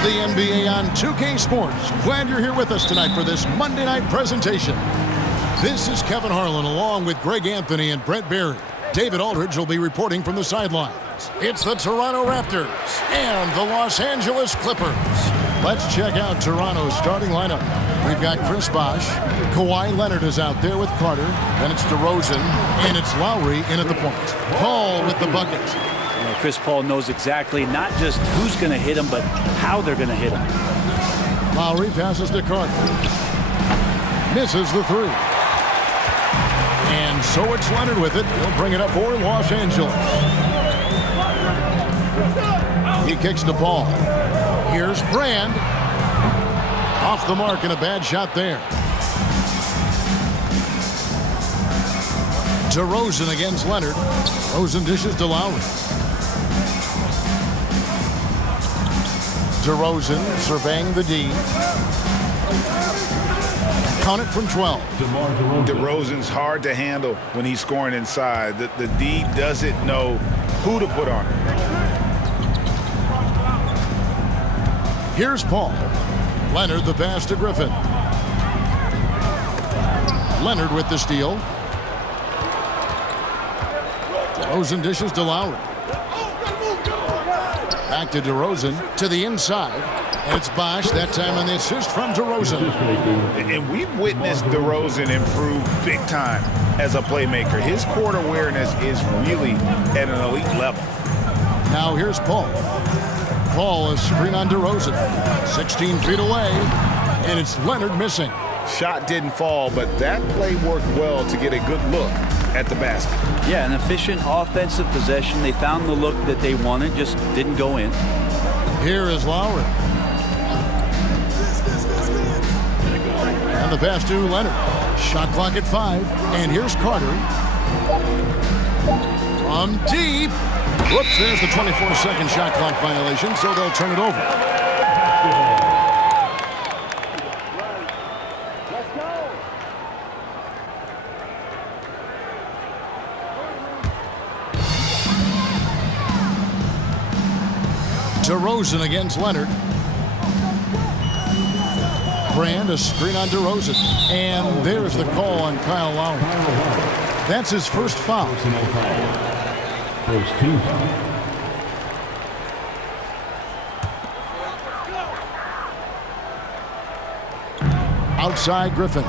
It's the NBA on 2K Sports. Glad you're here with us tonight for this Monday night presentation. This is Kevin Harlan along with Greg Anthony and Brent Barry. David Aldridge will be reporting from the sidelines. It's the Toronto Raptors and the Los Angeles Clippers. Let's check out Toronto's starting lineup. We've got Chris Bosh. Kawhi Leonard is out there with Carter. Then it's DeRozan, and it's Lowry in at the point. Paul with the bucket. Chris Paul knows exactly not just who's going to hit him, but how they're going to hit him. Lowry passes to Carter. Misses the three. And so it's Leonard with it. He'll bring it up for Los Angeles. He kicks to Paul. Here's Brand. Off the mark and a bad shot there. DeRozan against Leonard. DeRozan dishes to Lowry. DeRozan surveying the D. Count it from 12. DeRozan's hard to handle when he's scoring inside. The D doesn't know who to put on him. Here's Paul. Leonard the pass to Griffin. Leonard with the steal. DeRozan dishes to Lowry. Back to DeRozan to the inside. And it's Bosh, that time on the assist from DeRozan. And we've witnessed DeRozan improve big time as a playmaker. His court awareness is really at an elite level. Now here's Paul. Paul is screen on DeRozan. 16 feet away. And it's Leonard missing. Shot didn't fall, but that play worked well to get a good look at the basket. Yeah, an efficient offensive possession. They found the look that they wanted, just didn't go in. Here is Lowry. And the pass to Leonard. Shot clock at 5. And here's Carter. From deep. Whoops, there's the 24-second shot clock violation, so they'll turn it over. DeRozan against Leonard. Brand, a screen on DeRozan. And there's the call on Kyle Lowry. That's his first foul. First team. Outside Griffin.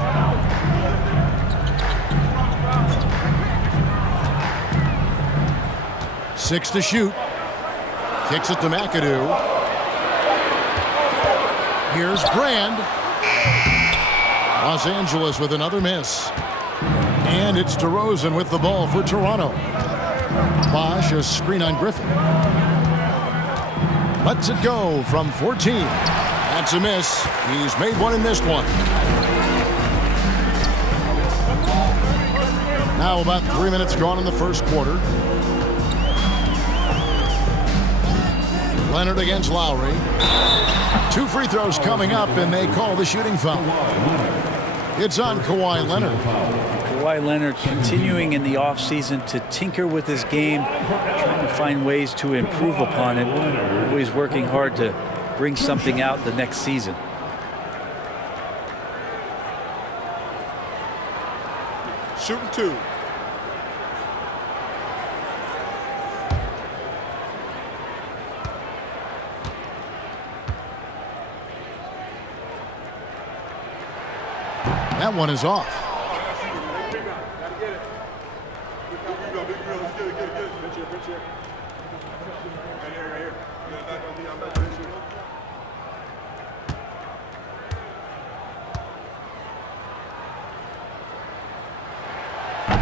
Six to shoot. Kicks it to McAdoo. Here's Brand. Los Angeles with another miss. And it's DeRozan with the ball for Toronto. Bosh, a screen on Griffin. Lets it go from 14. That's a miss. He's made one and missed one. Now about 3 minutes gone in the first quarter. Leonard against Lowry. 2 free throws coming up, and they call the shooting foul. It's on Kawhi Leonard. Kawhi Leonard continuing in the offseason to tinker with his game, trying to find ways to improve upon it. Always working hard to bring something out the next season. Shooting 2. That one is off.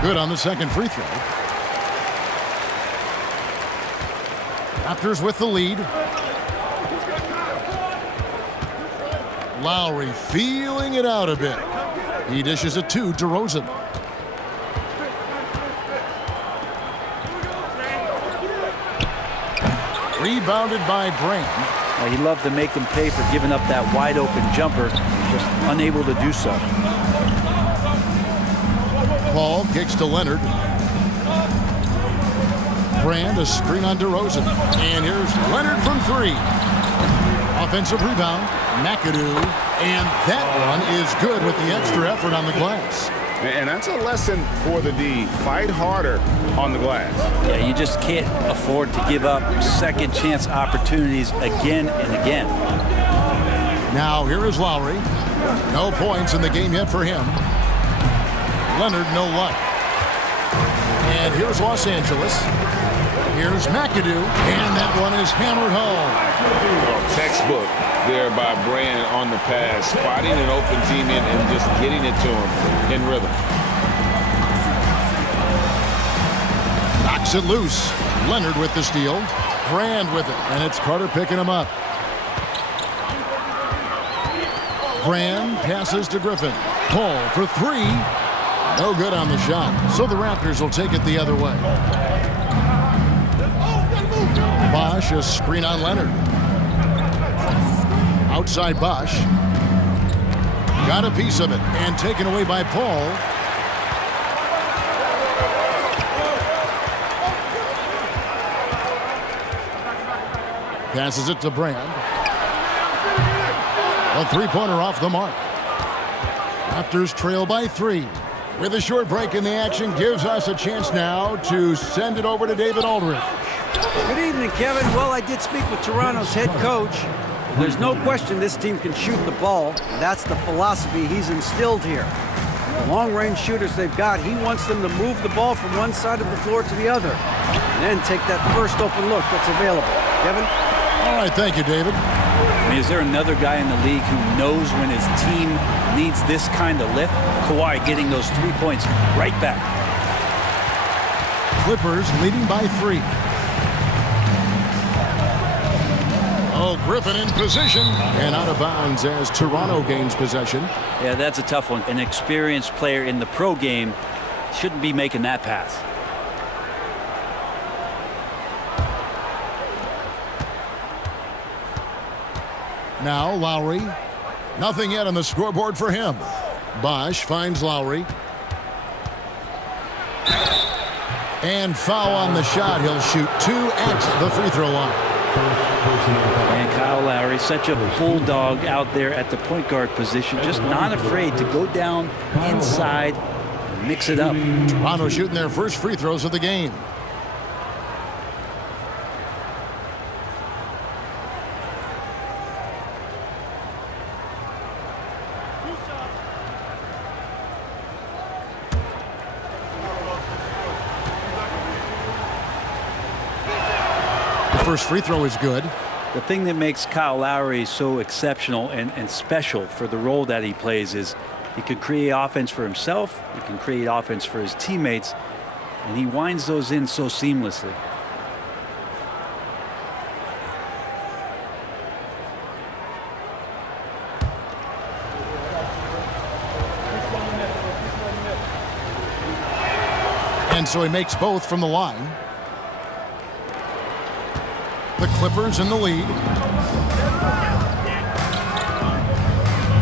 Good on the second free throw. Raptors with the lead. Lowry feeling it out a bit. He dishes it to DeRozan. Rebounded by Brand. Well, he loved to make them pay for giving up that wide open jumper, just unable to do so. Paul kicks to Leonard. Brand, a screen on DeRozan. And here's Leonard from 3. Offensive rebound. McAdoo. And that one is good with the extra effort on the glass. And that's a lesson for the D. Fight harder on the glass. Yeah, you just can't afford to give up second chance opportunities again and again. Now here is Lowry. No points in the game yet for him. Leonard, no luck. And here's Los Angeles. Here's McAdoo. And that one is hammered home. Textbook there by Brand on the pass. Spotting an open teammate and just getting it to him in rhythm. Knocks it loose. Leonard with the steal. Brand with it. And it's Carter picking him up. Brand passes to Griffin. Paul for three. No good on the shot. So the Raptors will take it the other way. Bosch, a screen on Leonard. Outside Bosch. Got a piece of it and taken away by Paul. Passes it to Brand. A three-pointer off the mark. Raptors trail by 3. With a short break in the action, gives us a chance now to send it over to David Aldridge. Good evening, Kevin. Well, I did speak with Toronto's head coach. There's no question this team can shoot the ball. That's the philosophy he's instilled here. The long-range shooters they've got, he wants them to move the ball from one side of the floor to the other, and then take that first open look that's available. Kevin? All right, thank you, David. I mean, is there another guy in the league who knows when his team needs this kind of lift? Kawhi getting those 3 points right back. Clippers leading by 3. Oh, Griffin in position and out of bounds as Toronto gains possession. Yeah, that's a tough one. An experienced player in the pro game shouldn't be making that pass. Now Lowry. Nothing yet on the scoreboard for him. Bosch finds Lowry. And foul on the shot. He'll shoot 2 at the free throw line. And Kyle Lowry, such a bulldog out there at the point guard position, just not afraid to go down inside, mix it up. Toronto shooting their first free throws of the game. First free throw is good. The thing that makes Kyle Lowry so exceptional and special for the role that he plays is he can create offense for himself, he can create offense for his teammates, and he winds those in so seamlessly. And so he makes both from the line. The Clippers in the lead.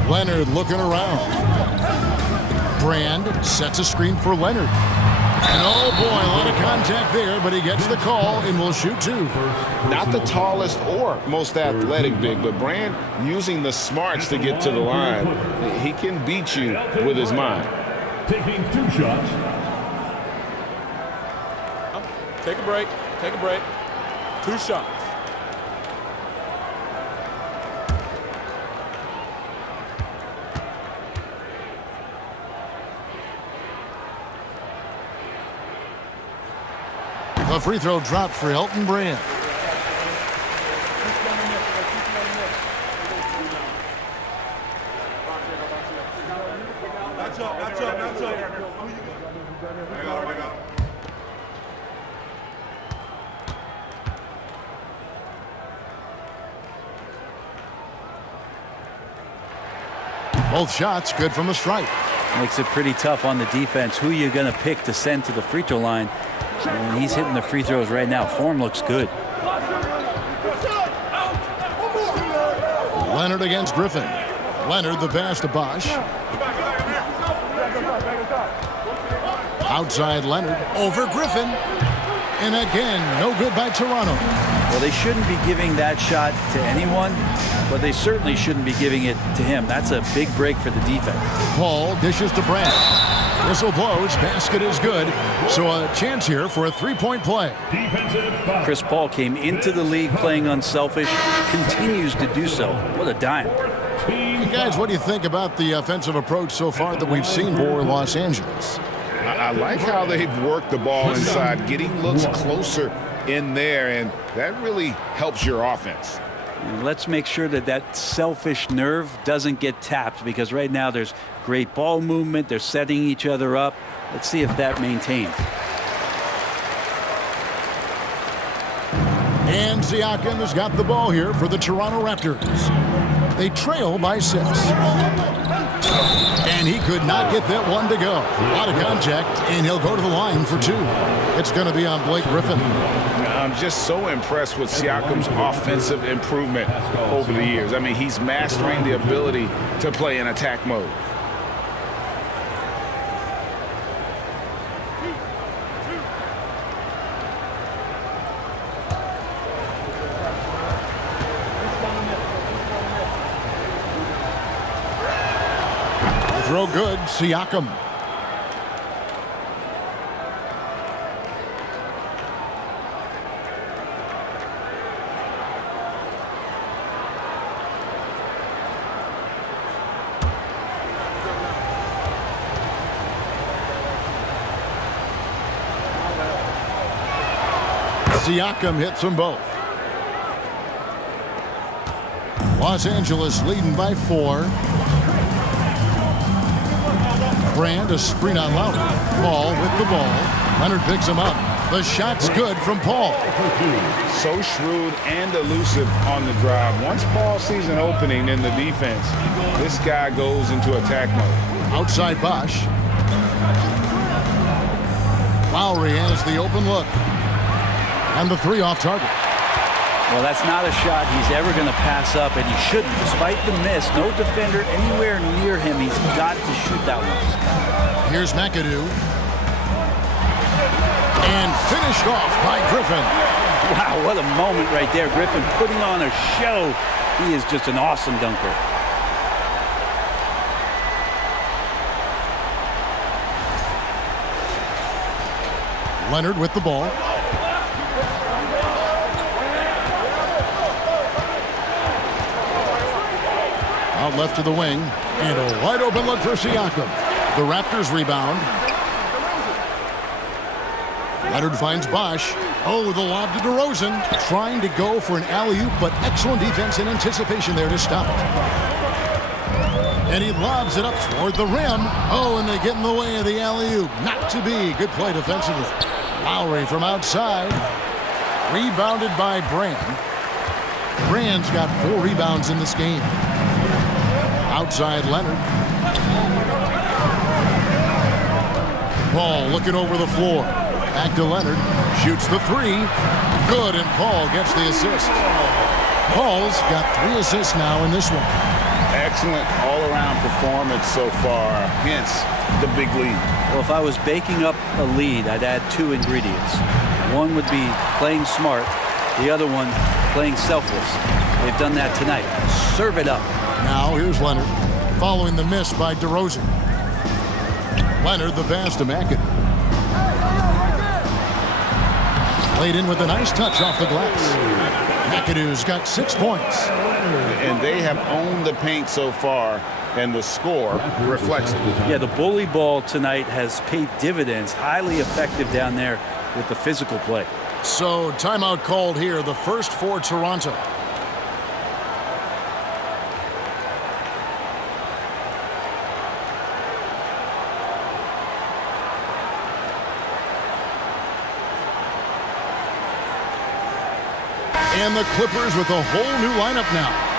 Leonard looking around. Brand sets a screen for Leonard. And oh boy, a lot of contact there, but he gets the call and will shoot 2. Not the tallest or most athletic big, but Brand using the smarts to get to the line. He can beat you with his mind. Taking 2 shots. Take a break. Take a break. 2 shots. A free throw dropped for Elton Brand. Both shots good from the stripe. Makes it pretty tough on the defense. Who you're going to pick to send to the free throw line. And he's hitting the free throws right now. Form looks good. Leonard against Griffin. Leonard the pass to Bosch. Outside Leonard over Griffin. And again, no good by Toronto. Well, they shouldn't be giving that shot to anyone, but they certainly shouldn't be giving it to him. That's a big break for the defense. Paul dishes to Brand. Whistle blows, basket is good. So a chance here for a three-point play. Defensive foul. Chris Paul came into the league playing unselfish, continues to do so. What a dime. Hey guys, what do you think about the offensive approach so far that we've seen for Los Angeles? I like how they've worked the ball inside, getting looks closer in there, and that really helps your offense. And let's make sure that that selfish nerve doesn't get tapped, because right now there's great ball movement. They're setting each other up. Let's see if that maintains. And Siakam has got the ball here for the Toronto Raptors. They trail by 6. And he could not get that one to go. A lot of contact, and he'll go to the line for 2. It's going to be on Blake Griffin. I'm just so impressed with Siakam's offensive improvement over the years. I mean, he's mastering the ability to play in attack mode. Throw good, Siakam. Siakam hits them both. Los Angeles leading by 4. Brand, a screen on Lowry. Paul with the ball. Leonard picks him up. The shot's good from Paul. So shrewd and elusive on the drive. Once Paul sees an opening in the defense, this guy goes into attack mode. Outside Bosch. Lowry has the open look. And the 3 off target. Well, that's not a shot he's ever going to pass up, and he shouldn't. Despite the miss, no defender anywhere near him. He's got to shoot that one. Here's McAdoo. And finished off by Griffin. Wow, what a moment right there. Griffin putting on a show. He is just an awesome dunker. Leonard with the ball. Out left to the wing. And a wide open look for Siakam. The Raptors rebound. Leonard finds Bosch. Oh, the lob to DeRozan. Trying to go for an alley-oop, but excellent defense and anticipation there to stop it. And he lobs it up toward the rim. Oh, and they get in the way of the alley-oop. Not to be. Good play defensively. Lowry from outside. Rebounded by Brand. Brand's got 4 rebounds in this game. Outside Leonard. Paul looking over the floor. Back to Leonard. Shoots the 3. Good, and Paul gets the assist. Paul's got 3 assists now in this one. Excellent all-around performance so far, hence the big lead. Well, if I was baking up a lead, I'd add 2 ingredients. One would be playing smart. The other one, playing selfless. They've done that tonight. Serve it up. Now here's Leonard, following the miss by DeRozan. Leonard the pass to McAdoo. Laid in with a nice touch off the glass. McAdoo's got 6 points. And they have owned the paint so far, and the score reflects it. Yeah, the bully ball tonight has paid dividends. Highly effective down there with the physical play. So timeout called here, the first for Toronto. And the Clippers with a whole new lineup now.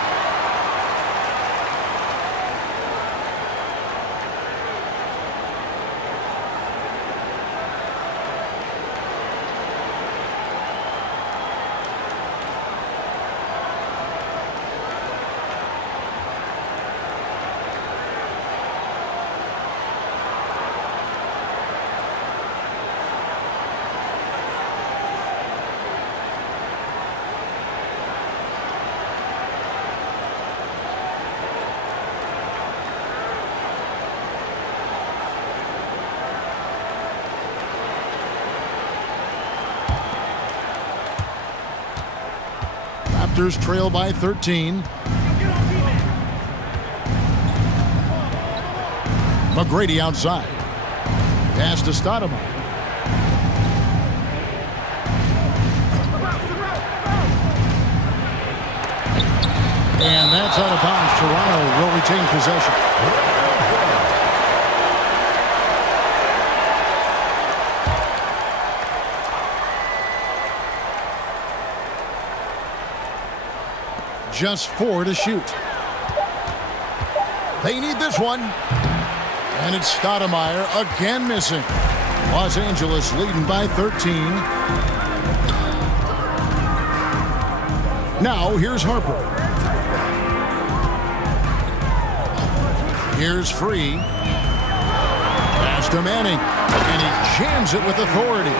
Raptors trail by 13. McGrady outside. Pass to Stoudemire. And that's out of bounds. Toronto will retain possession. Just 4 to shoot. They need this one. And it's Stoudemire again missing. Los Angeles leading by 13. Now here's Harper. Here's Free. Pass to Manning. And he jams it with authority.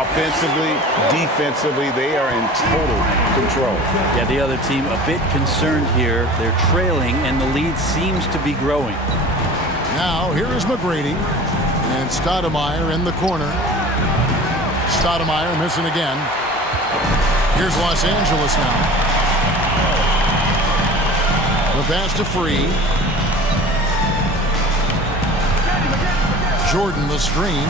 Offensively, defensively, they are in total control. Yeah, the other team a bit concerned here. They're trailing, and the lead seems to be growing. Now, here is McGrady. And Stoudemire in the corner. Stoudemire missing again. Here's Los Angeles now. The pass to Free. Jordan the screen.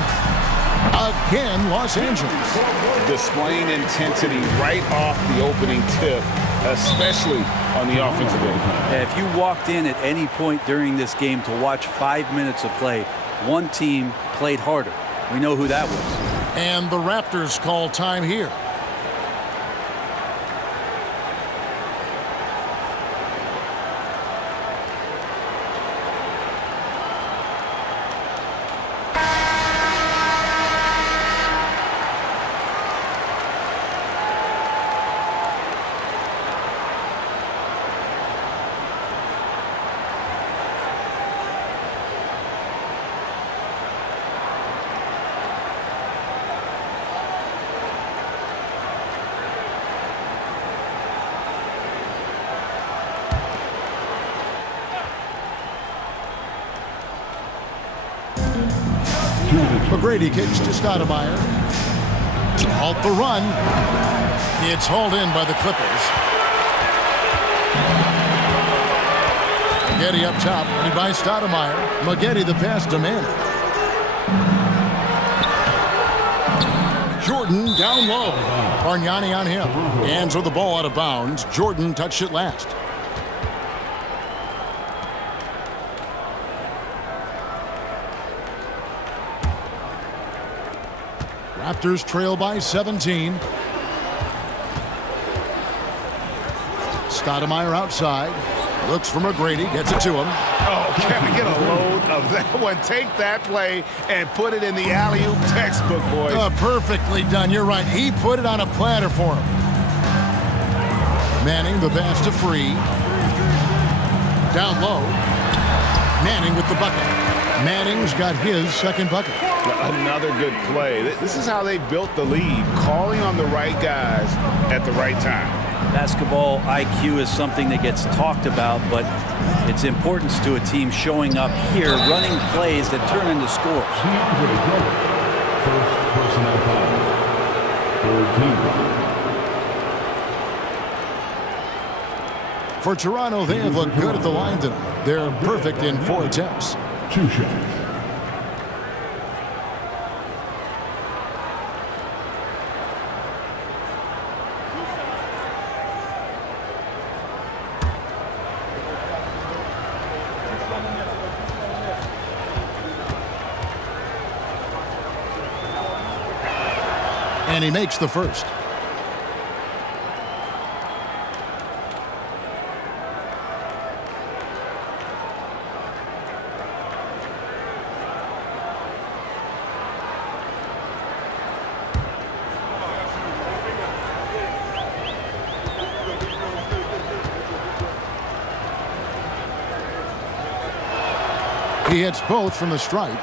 Again, Los Angeles. Displaying intensity right off the opening tip, especially on the offensive end. Yeah, if you walked in at any point during this game to watch 5 minutes of play, one team played harder. We know who that was. And the Raptors call time here. McGrady kicks to Stoudemire. To halt the run. It's hauled in by the Clippers. Maggette up top, ready by Stoudemire. Maggette the pass to Manning. Jordan down low. Bargnani on him. Hands with the ball out of bounds. Jordan touched it last. Raptors trail by 17. Stoudemire outside. Looks for McGrady. Gets it to him. Oh, can I get a load of that one? Take that play and put it in the alley-oop textbook, boys. Perfectly done. You're right. He put it on a platter for him. Manning the pass to Free. Down low. Manning with the bucket. Manning's got his second bucket. Another good play. This is how they built the lead, calling on the right guys at the right time. Basketball IQ is something that gets talked about, but its importance to a team showing up here, running plays that turn into scores. First personal foul. 14. For Toronto, they have looked good at the line tonight. They're perfect in 4 attempts. 2 shots. And he makes the first. He hits both from the stripe.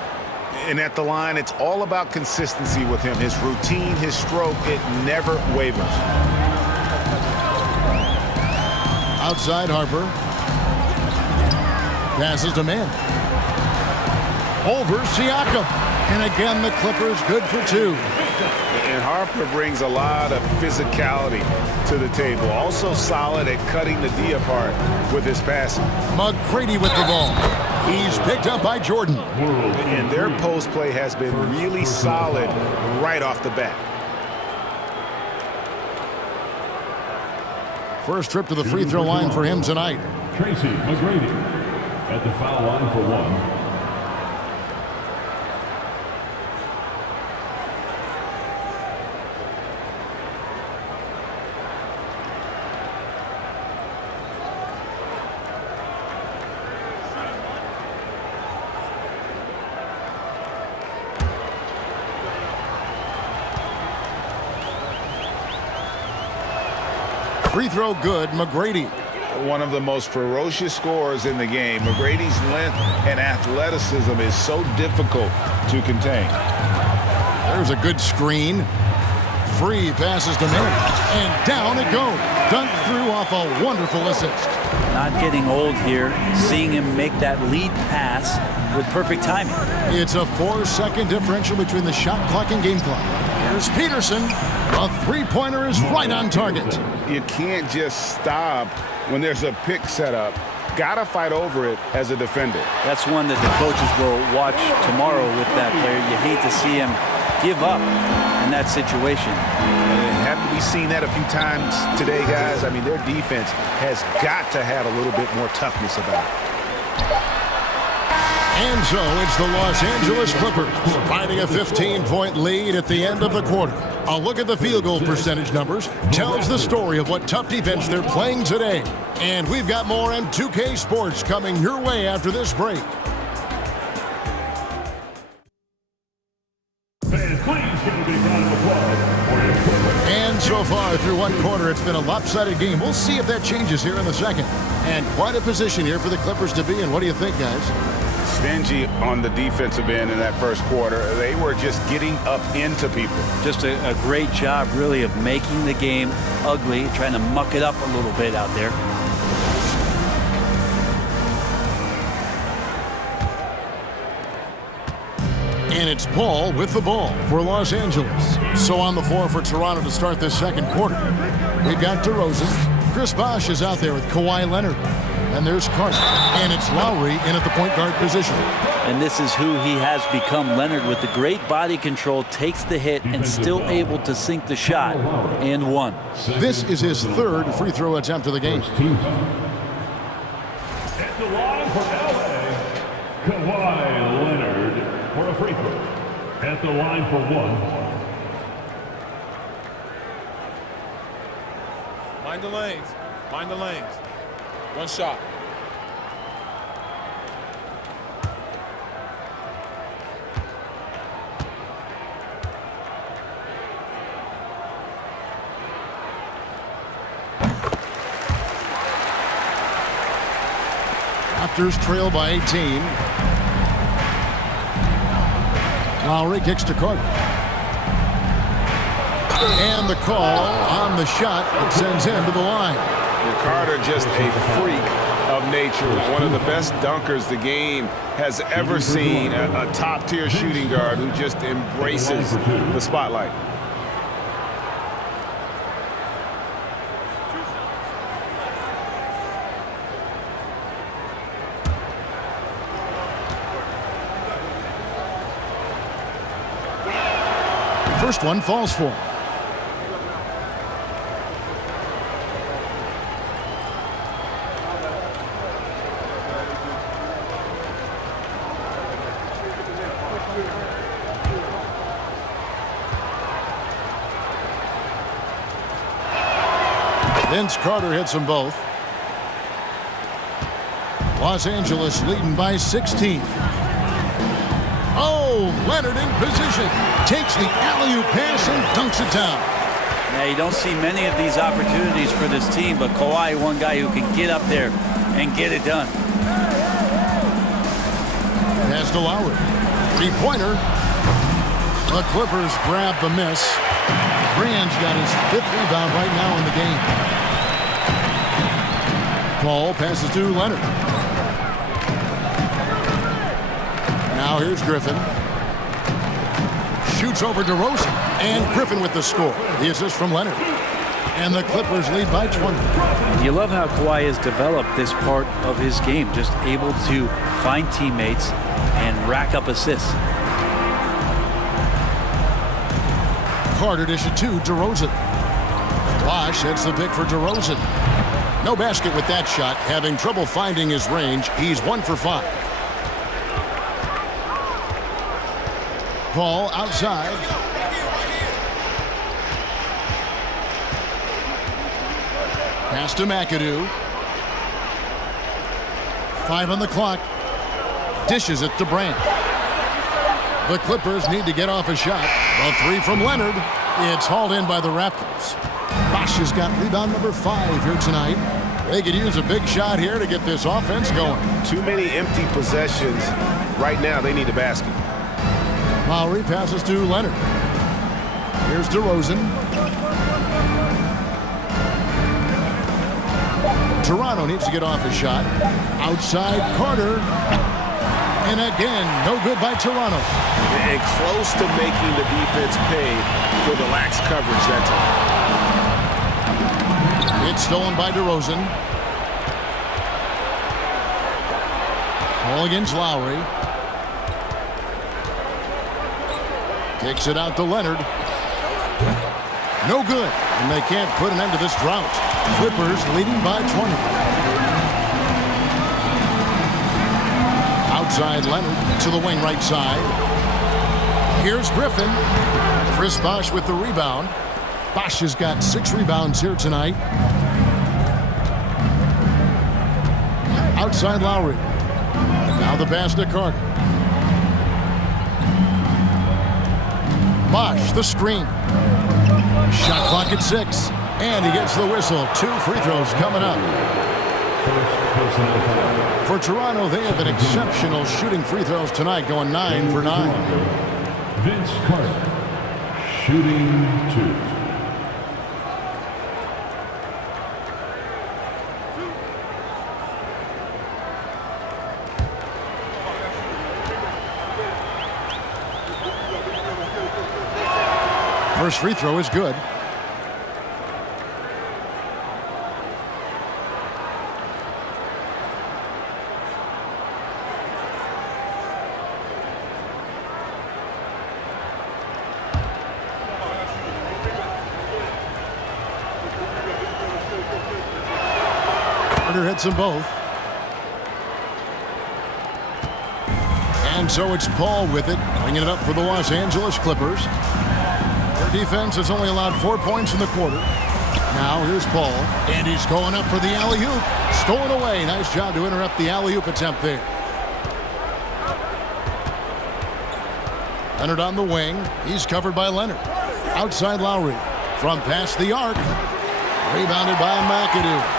And at the line, it's all about consistency with him. His routine, his stroke, it never wavers. Outside Harper. Passes to Mann. Over Siakam. And again, the Clippers good for 2. And Harper brings a lot of physicality to the table. Also solid at cutting the D apart with his passing. McGrady with the ball. He's picked up by Jordan. And their post play has been really solid right off the bat. First trip to the free throw line for him tonight. Tracy McGrady at the foul line for one. Free throw good, McGrady. One of the most ferocious scorers in the game. McGrady's length and athleticism is so difficult to contain. There's a good screen. Free passes to Miller. And down it goes. Dunked through off a wonderful assist. Not getting old here. Seeing him make that lead pass with perfect timing. It's a 4-second differential between the shot clock and game clock. Here's Peterson. A three-pointer is right on target. You can't just stop when there's a pick set up. Gotta fight over it as a defender. That's one that the coaches will watch tomorrow with that player. You hate to see him give up in that situation. And haven't we seen that a few times today, guys? I mean, their defense has got to have a little bit more toughness about it. And so it's the Los Angeles Clippers providing a 15-point lead at the end of the quarter. A look at the field goal percentage numbers tells the story of what tough defense they're playing today. And we've got more M2K Sports coming your way after this break. Fans, please give a big round of applause for your Clippers. And so far through one quarter, it's been a lopsided game. We'll see if that changes here in the second. And quite a position here for the Clippers to be in. What do you think, guys? Stingy on the defensive end in that first quarter. They were just getting up into people. Just a great job, really, of making the game ugly, trying to muck it up a little bit out there. And it's Paul with the ball for Los Angeles. So on the floor for Toronto to start this second quarter. We've got DeRozan. Chris Bosh is out there with Kawhi Leonard. And there's Carter. And it's Lowry in at the point guard position. And this is who he has become. Leonard, with the great body control, takes the hit and still able to sink the shot and one. This is his third free throw attempt of the game. At the line for LA, Kawhi Leonard for a free throw. At the line for one. Mind the lanes. Mind the lanes. One shot. Raptors trail by 18. Lowry kicks to Carter. And the call on the shot that sends him to the line. Carter just a freak of nature. One of the best dunkers the game has ever seen. A top-tier shooting guard who just embraces the spotlight. First one falls for him. Vince Carter hits them both. Los Angeles leading by 16. Oh, Leonard in position. Takes the alley-oop pass and dunks it down. Now, you don't see many of these opportunities for this team, but Kawhi, one guy who can get up there and get it done. Pass to Lowry. Three-pointer. The Clippers grab the miss. Brand's got his fifth rebound right now in the game. Paul passes to Leonard. Now here's Griffin. Shoots over DeRozan. And Griffin with the score. The assist from Leonard. And the Clippers lead by 20. You love how Kawhi has developed this part of his game, just able to find teammates and rack up assists. Carter dishes to DeRozan. Bosh hits the pick for DeRozan. No basket with that shot. Having trouble finding his range. He's 1 for 5. Paul outside. Pass to McAdoo. 5 on the clock. Dishes it to Brand. The Clippers need to get off a shot. A 3 from Leonard. It's hauled in by the Raptors. Bosh has got rebound number 5 here tonight. They could use a big shot here to get this offense going. Too many empty possessions. Right now, they need a basket. Lowry passes to Leonard. Here's DeRozan. Toronto needs to get off a shot. Outside Carter. And again, no good by Toronto. And close to making the defense pay for the lax coverage that time. It's stolen by DeRozan. Ball against Lowry. Kicks it out to Leonard. No good. And they can't put an end to this drought. Clippers leading by 20. Outside Leonard to the wing right side. Here's Griffin. Chris Bosh with the rebound. Bosh has got 6 rebounds here tonight. Outside Lowry. Now the pass to Carter. Bosh, the screen. Shot clock at 6. And he gets the whistle. 2 free throws coming up. For Toronto, they have been exceptional shooting free throws tonight, going 9 for 9. Vince Carter, shooting 2. First free throw is good. Carter hits them both. And so it's Paul with it, bringing it up for the Los Angeles Clippers. Their defense has only allowed 4 points in the quarter. Now here's Paul, and he's going up for the alley-oop. Stolen away. Nice job to interrupt the alley-oop attempt there. Leonard on the wing. He's covered by Leonard. Outside Lowry. From past the arc. Rebounded by McAdoo.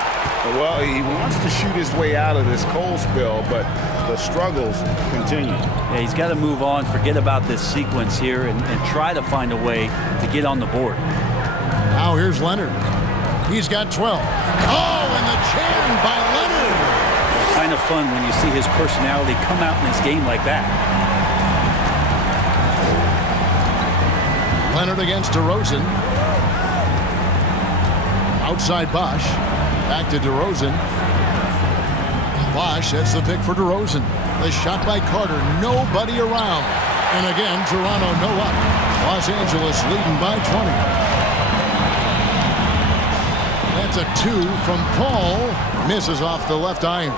Well, he wants to shoot his way out of this cold spell, but the struggles continue. Yeah, he's got to move on, forget about this sequence here, and try to find a way to get on the board. Now here's Leonard. He's got 12. Oh, and the jam by Leonard. Kind of fun when you see his personality come out in this game like that. Leonard against DeRozan. Outside Bosh. Back to DeRozan. Bosh hits the pick for DeRozan. The shot by Carter. Nobody around. And again, Toronto no up. Los Angeles leading by 20. That's a 2 from Paul. Misses off the left iron.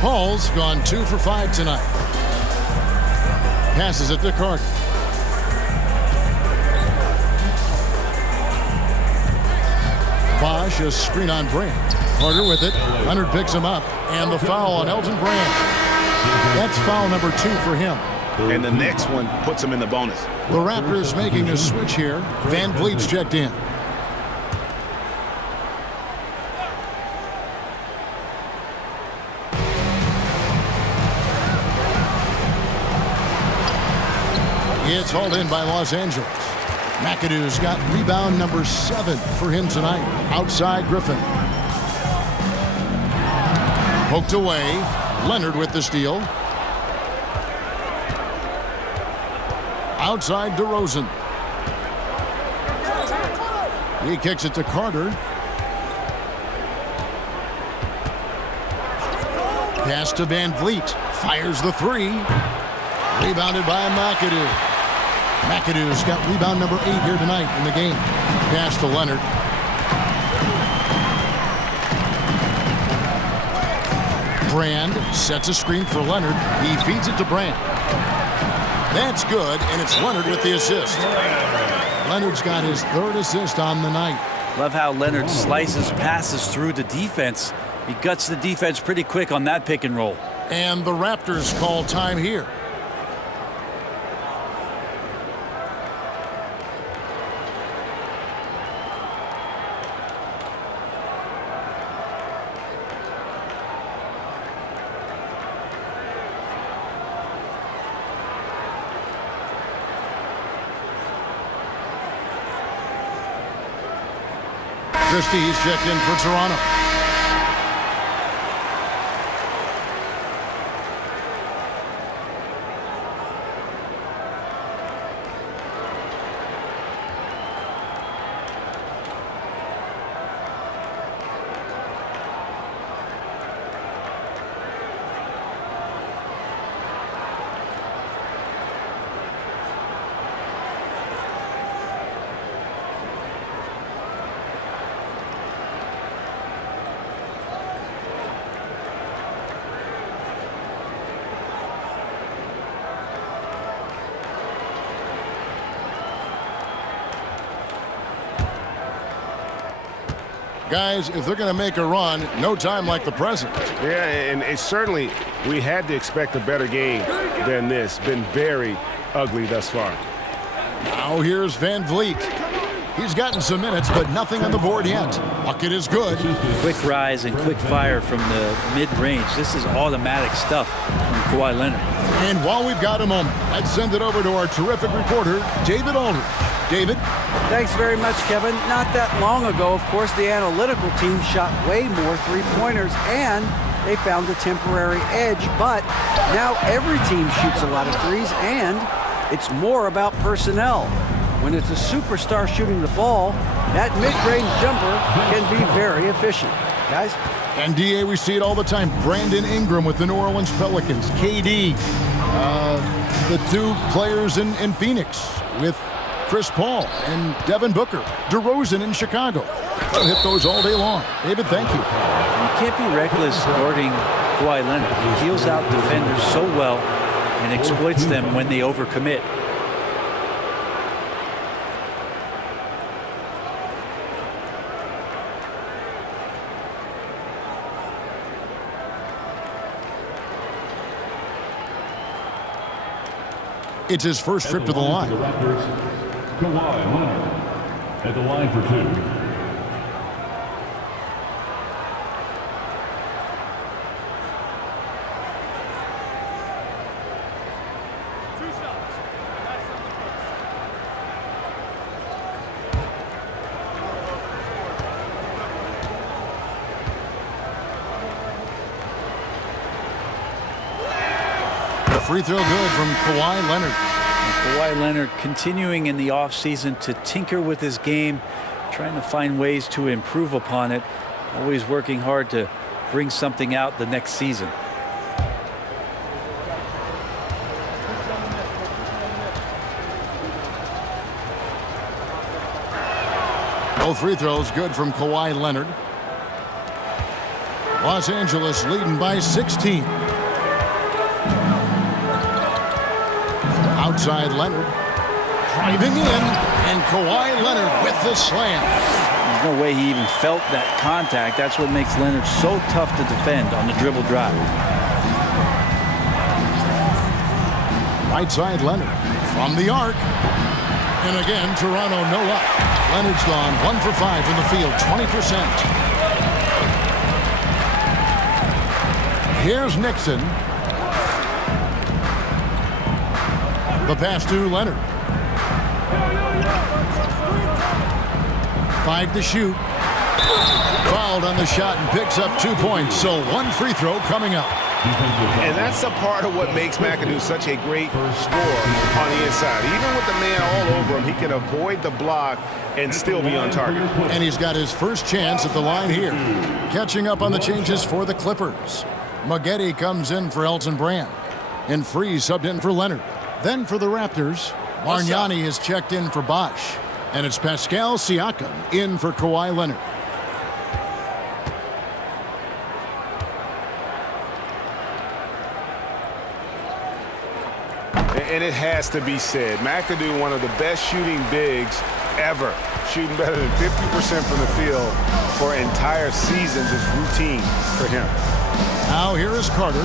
Paul's gone 2 for 5 tonight. Passes it to Carter. Bosh, a screen on Brand. Carter with it. Leonard picks him up. And the foul on Elton Brand. That's foul number 2 for him. And the next one puts him in the bonus. The Raptors making a switch here. Van Vliet's checked in. It's hauled in by Los Angeles. McAdoo's got rebound number 7 for him tonight. Outside Griffin. Poked away. Leonard with the steal. Outside DeRozan. He kicks it to Carter. Pass to Van Vliet. Fires the three. Rebounded by McAdoo. McAdoo's got rebound number 8 here tonight in the game. Pass to Leonard. Brand sets a screen for Leonard. He feeds it to Brand. That's good, and it's Leonard with the assist. Leonard's got his 3rd assist on the night. Love how Leonard slices passes through the defense. He guts the defense pretty quick on that pick and roll. And the Raptors call time here. Christie's checked in for Toronto. Guys, if they're going to make a run, no time like the present. Yeah, and it's certainly, we had to expect a better game than this. Been very ugly thus far. Now here's Van Vliet. He's gotten some minutes, but nothing on the board yet. Bucket is good. Quick rise and quick fire from the mid-range. This is automatic stuff from Kawhi Leonard. And while we've got a moment, let's send it over to our terrific reporter, David Aldridge. David? Thanks very much, Kevin. Not that long ago, of course, the analytical team shot way more three-pointers, and they found a temporary edge. But now every team shoots a lot of threes, and it's more about personnel. When it's a superstar shooting the ball, that mid-range jumper can be very efficient. Guys? And DA, we see it all the time. Brandon Ingram with the New Orleans Pelicans. KD, the 2 players in Phoenix with Chris Paul and Devin Booker. DeRozan in Chicago. They'll hit those all day long. David, thank you. You can't be reckless guarding Kawhi Leonard. He feels out defenders so well and exploits them when they overcommit. It's his first trip to the line. Kawhi Leonard at the line for 2. Free throw good from Kawhi Leonard. Kawhi Leonard continuing in the offseason to tinker with his game, trying to find ways to improve upon it, always working hard to bring something out the next season. Both free throws good from Kawhi Leonard. Los Angeles leading by 16. Outside Leonard, driving in, and Kawhi Leonard with the slam. There's no way he even felt that contact. That's what makes Leonard so tough to defend on the dribble drive. Right side Leonard from the arc. And again, Toronto no luck. Leonard's gone 1 for 5 from the field, 20%. Here's Nixon. The pass to Leonard. 5 to shoot. Fouled on the shot and picks up 2 points. So 1 free throw coming up. And that's a part of what makes McAdoo such a great scorer on the inside. Even with the man all over him, he can avoid the block and still be on target. And he's got his first chance at the line here. Catching up on the changes for the Clippers. Maggette comes in for Elton Brand. And Free subbed in for Leonard. Then for the Raptors, Bargnani has checked in for Bosch. And it's Pascal Siakam in for Kawhi Leonard. And it has to be said, McAdoo, one of the best shooting bigs ever. Shooting better than 50% from the field for entire seasons is routine for him. Now here is Carter.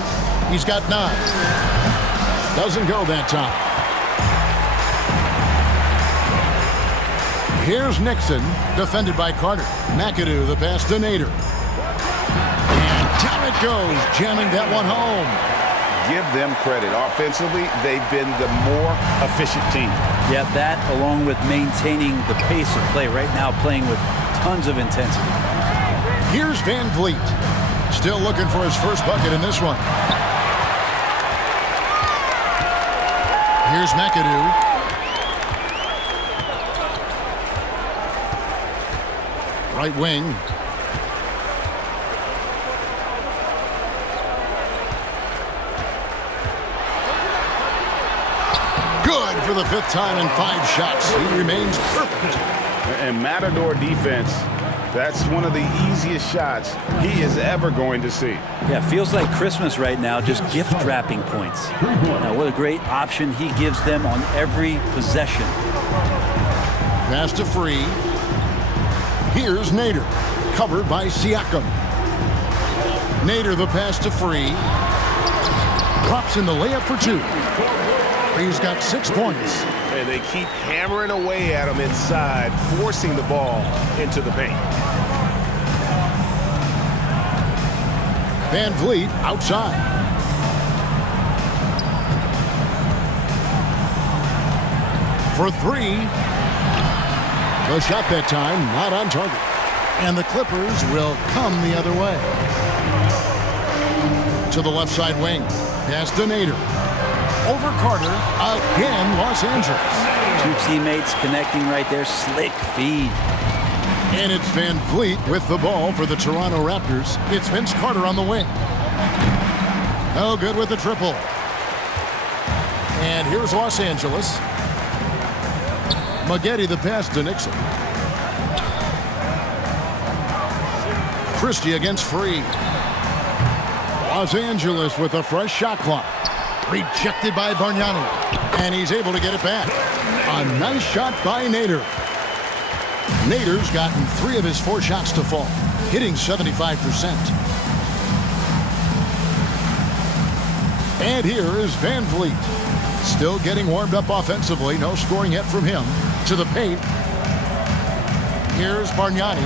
He's got 9. Doesn't go that time. Here's Nixon, defended by Carter. McAdoo, the pass to Nader. And down it goes, jamming that one home. Give them credit. Offensively, they've been the more efficient team. Yeah, that along with maintaining the pace of play right now, playing with tons of intensity. Here's Van Vliet. Still looking for his first bucket in this one. Here's McAdoo. Right wing. Good for the 5th time in 5 shots. He remains perfect. And Matador defense, that's one of the easiest shots he is ever going to see. Yeah, feels like Christmas right now, just gift wrapping points. Now, what a great option he gives them on every possession. Pass to Free. Here's Nader, covered by Siakam. Nader, the pass to Free. Drops in the layup for 2. He's got 6 points. And they keep hammering away at him inside, forcing the ball into the paint. Van Vliet outside. For 3. The shot that time, not on target. And the Clippers will come the other way. To the left side wing. Pass to Nader. Over Carter. Again, Los Angeles. 2 teammates connecting right there. Slick feed. And it's Van Vliet with the ball for the Toronto Raptors. It's Vince Carter on the wing. No good with the triple. And here's Los Angeles. Maggette the pass to Nixon. Christie against Free. Los Angeles with a fresh shot clock. Rejected by Bargnani. And he's able to get it back. A nice shot by Nader. Nader's gotten 3 of his 4 shots to fall, hitting 75%. And here is Van Vliet. Still getting warmed up offensively. No scoring yet from him. To the paint. Here's Bargnani.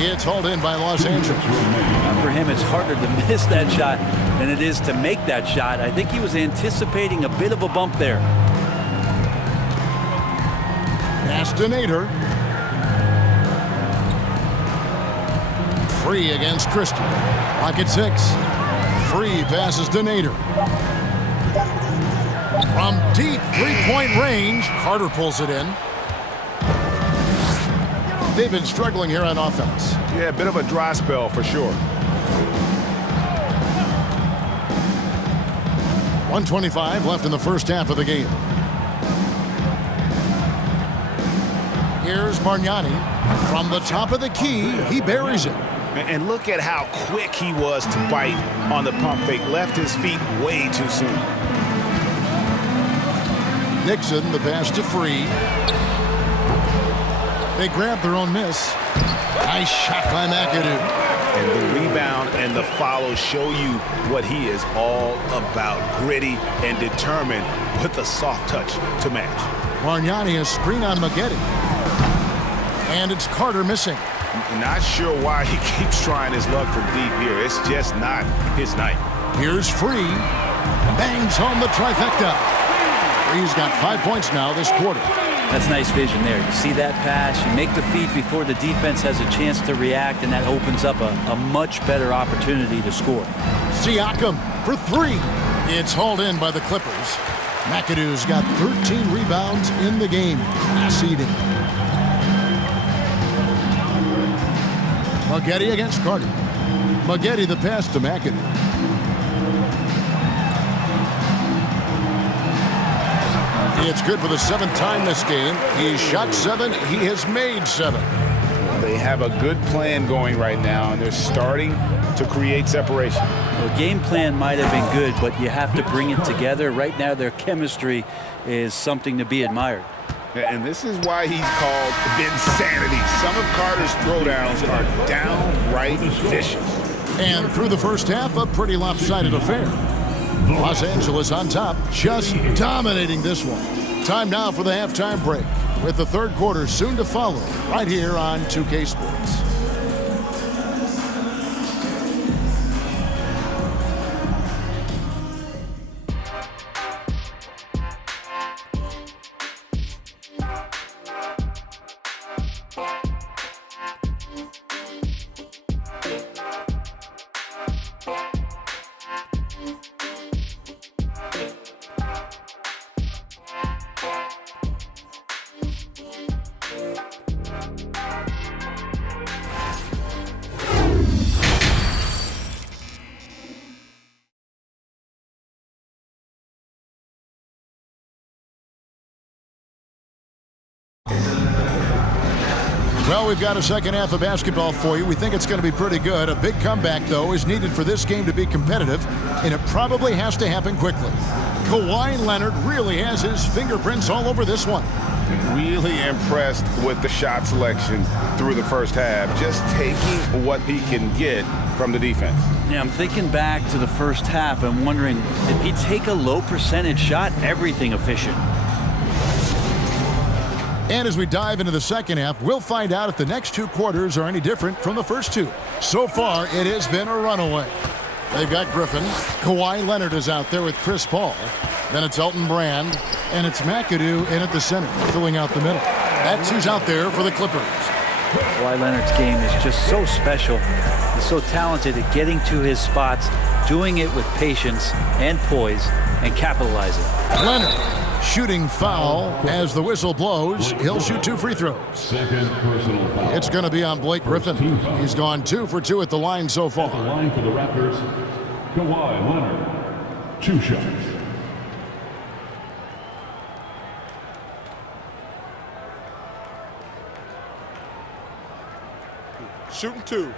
It's hauled in by Los Angeles. For him, it's harder to miss that shot than it is to make that shot. I think he was anticipating a bit of a bump there. Pass to Nader. Free against Christie. Clock at 6. Free passes to Nader. From deep 3-point range, Carter pulls it in. They've been struggling here on offense. Yeah, a bit of a dry spell for sure. 1:25 left in the first half of the game. Here's Bargnani. From the top of the key, he buries it. And look at how quick he was to bite on the pump fake. Left his feet way too soon. Nixon, the pass to Free. They grab their own miss. Nice shot by McAdoo. And the rebound and the follow show you what he is all about. Gritty and determined with a soft touch to match. Bargnani a screen on Maggette. And it's Carter missing. Not sure why he keeps trying his luck from deep here. It's just not his night. Here's Free. Bangs home the trifecta. Free's got 5 points now this quarter. That's nice vision there. You see that pass, you make the feed before the defense has a chance to react, and that opens up a much better opportunity to score. Siakam for three. It's hauled in by the Clippers. McAdoo's got 13 rebounds in the game. Class eating. Maggette against Carter. Maggette the pass to McAdoo. It's good for the 7th time this game. He's shot 7. He has made 7. They have a good plan going right now, and they're starting to create separation. The game plan might have been good, but you have to bring it together. Right now, their chemistry is something to be admired. And this is why he's called Vinsanity. Some of Carter's throwdowns are downright vicious. And through the first half, a pretty lopsided affair. Los Angeles on top, just dominating this one. Time now for the halftime break, with the third quarter soon to follow, right here on 2K Sports. Well, we've got a second half of basketball for you. We think it's going to be pretty good. A big comeback, though, is needed for this game to be competitive, and it probably has to happen quickly. Kawhi Leonard really has his fingerprints all over this one. Really impressed with the shot selection through the first half, just taking what he can get from the defense. Yeah, I'm thinking back to the first half and wondering, did he take a low percentage shot? Everything efficient. And as we dive into the second half, we'll find out if the next 2 quarters are any different from the first 2. So far, it has been a runaway. They've got Griffin. Kawhi Leonard is out there with Chris Paul. Then it's Elton Brand. And it's McAdoo in at the center, filling out the middle. That's who's out there for the Clippers. Kawhi Leonard's game is just so special. He's so talented at getting to his spots, doing it with patience and poise, and capitalizing. Leonard. Shooting foul as the whistle blows. He'll shoot 2 free throws. Second personal foul. It's going to be on Blake Griffin. He's gone 2 for 2 at the line so far. At the line for the Raptors, Kawhi Leonard. 2 shots. Shooting 2.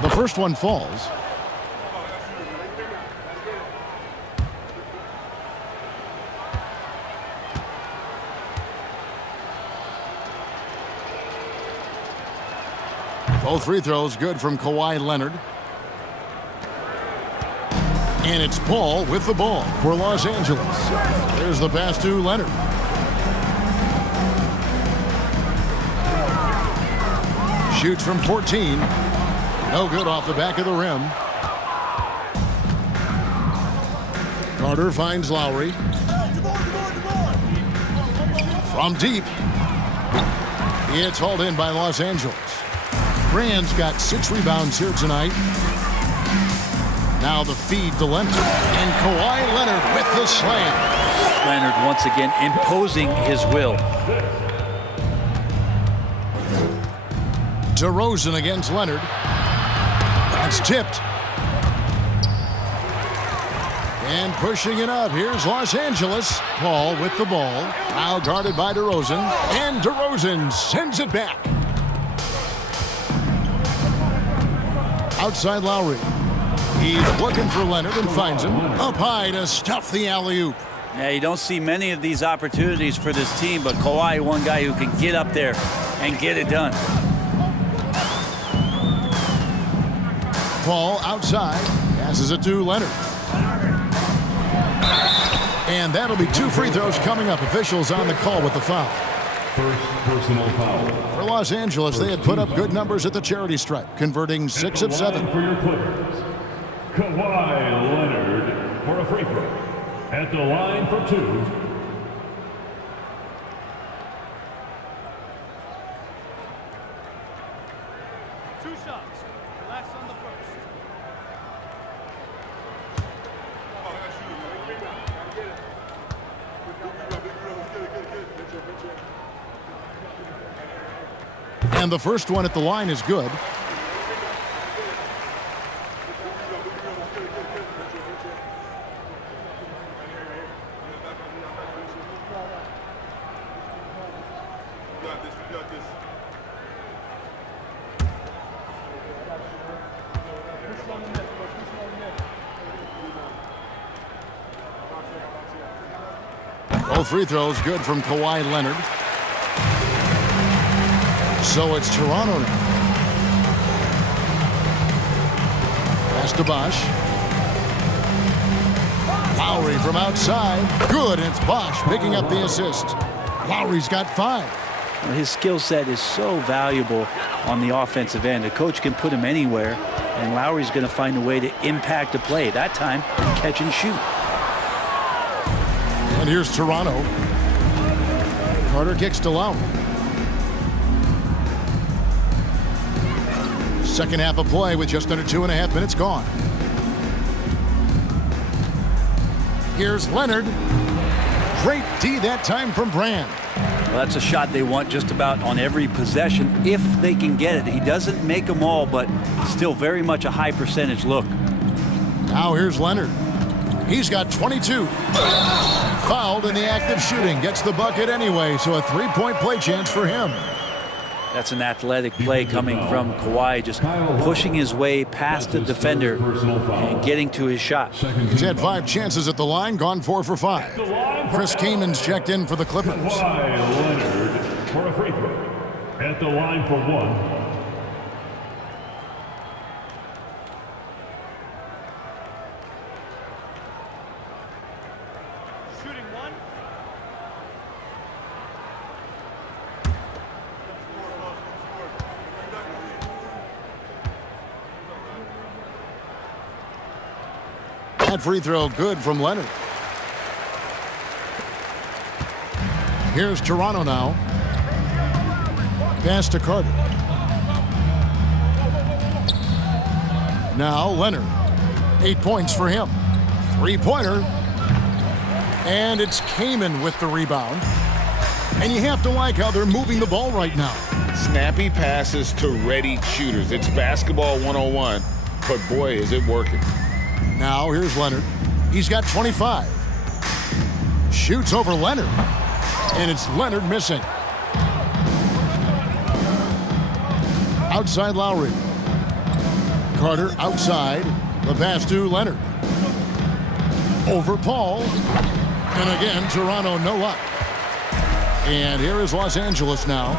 The first one falls. Both free throws good from Kawhi Leonard. And it's Paul with the ball for Los Angeles. There's the pass to Leonard. Shoots from 14. No good off the back of the rim. Carter finds Lowry. From deep. It's hauled in by Los Angeles. Brand's got 6 rebounds here tonight. Now the feed to Leonard. And Kawhi Leonard with the slam. Leonard once again imposing his will. DeRozan against Leonard. That's tipped. And pushing it up. Here's Los Angeles. Paul with the ball. Now guarded by DeRozan. And DeRozan sends it back. Outside Lowry. He's looking for Leonard and finds him. Up high to stuff the alley-oop. Yeah, you don't see many of these opportunities for this team, but Kawhi, one guy who can get up there and get it done. Paul outside, passes it to Leonard. And that'll be 2 free throws coming up. Officials on the call with the foul. First personal foul. For Los Angeles, they had put up good numbers at the charity stripe, converting 6 of 7. For your Clippers, Kawhi Leonard for a free throw. At the line for 2. And the first one at the line is good. Both free throws good from Kawhi Leonard. So it's Toronto now. Pass to Bosh. Lowry from outside. Good, and it's Bosh picking up the assist. Lowry's got 5. His skill set is so valuable on the offensive end. A coach can put him anywhere, and Lowry's going to find a way to impact the play. That time, catch and shoot. And here's Toronto. Carter kicks to Lowry. Second half of play with just under 2.5 minutes gone. Here's Leonard. Great D that time from Brand. Well, that's a shot they want just about on every possession if they can get it. He doesn't make them all, but still very much a high percentage look. Now here's Leonard. He's got 22. Fouled in the act of shooting. Gets the bucket anyway, so a 3-point play chance for him. That's an athletic play coming from Kawhi, just pushing his way past the defender and getting to his shot. He's had 5 chances at the line, gone 4 for 5. Chris Kaman's checked in for the Clippers. Kawhi Leonard for a free throw. At the line for 1. That free throw good from Leonard. Here's Toronto now. Pass to Carter. Now Leonard. 8 points for him. 3-pointer. And it's Kaman with the rebound. And you have to like how they're moving the ball right now. Snappy passes to ready shooters. It's basketball 101, but boy, is it working. Now here's Leonard. He's got 25. Shoots over Leonard. And it's Leonard missing. Outside Lowry. Carter outside. The pass to Leonard. Over Paul. And again, Toronto no luck. And here is Los Angeles now.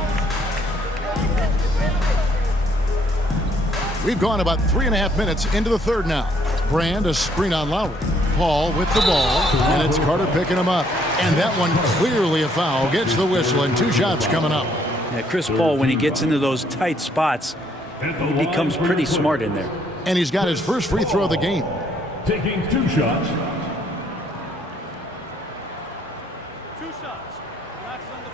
We've gone about 3.5 minutes into the third now. Brand a screen on Lowry. Paul with the ball, and it's Carter picking him up. And that one clearly a foul. Gets the whistle, and 2 shots coming up. Yeah, Chris Paul, when he gets into those tight spots, he becomes pretty smart in there. And he's got his first free throw of the game. Taking 2 shots. 2 shots. Last on the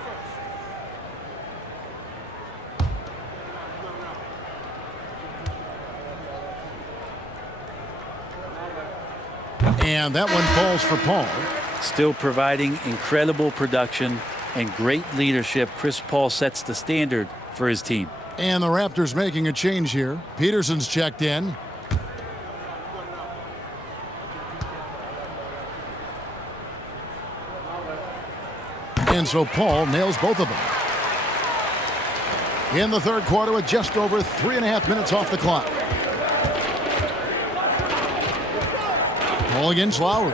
first. And that one falls for Paul. Still providing incredible production and great leadership. Chris Paul sets the standard for his team. And the Raptors making a change here. Peterson's checked in. And so Paul nails both of them. In the third quarter with just over 3.5 minutes off the clock. Paul against Lowry.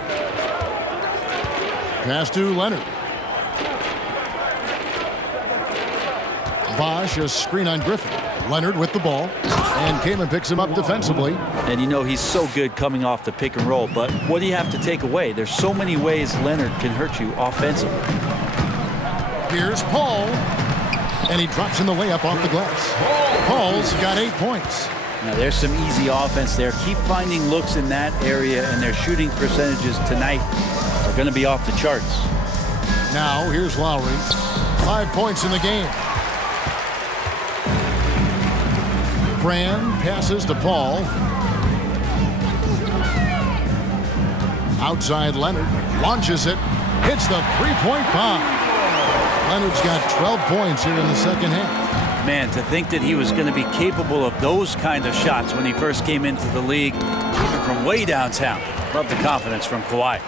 Pass to Leonard. Bosh, a screen on Griffin. Leonard with the ball. And Kaman picks him up defensively. And you know he's so good coming off the pick and roll. But what do you have to take away? There's so many ways Leonard can hurt you offensively. Here's Paul. And he drops in the layup off the glass. Paul's got 8 points. Now there's some easy offense there. Keep finding looks in that area, and their shooting percentages tonight are going to be off the charts. Now here's Lowry. 5 points in the game. Brand passes to Paul. Outside Leonard. Launches it. Hits the three-point bomb. Leonard's got 12 points here in the second half. Man, to think that he was going to be capable of those kind of shots when he first came into the league, even from way downtown. Love the confidence from Kawhi.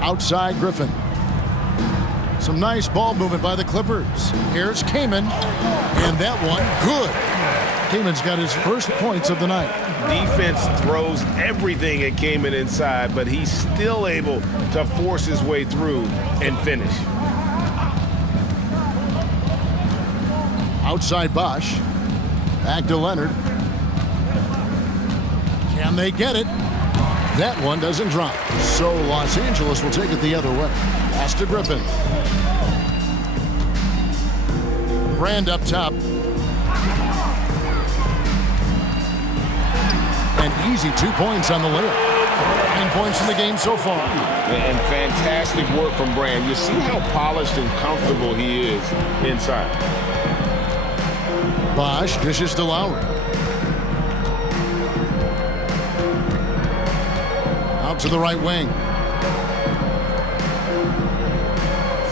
Outside Griffin. Some nice ball movement by the Clippers. Here's Kaman. And that one, good. Kaman's got his first points of the night. Defense throws everything at Kaman inside, but he's still able to force his way through and finish. Outside Bosch. Back to Leonard. Can they get it? That one doesn't drop. So Los Angeles will take it the other way. Pass to Griffin. Brand up top. An easy 2 points on the layup. 9 points in the game so far. And fantastic work from Brand. You see how polished and comfortable he is inside. Bosch dishes to Lowry. Out to the right wing.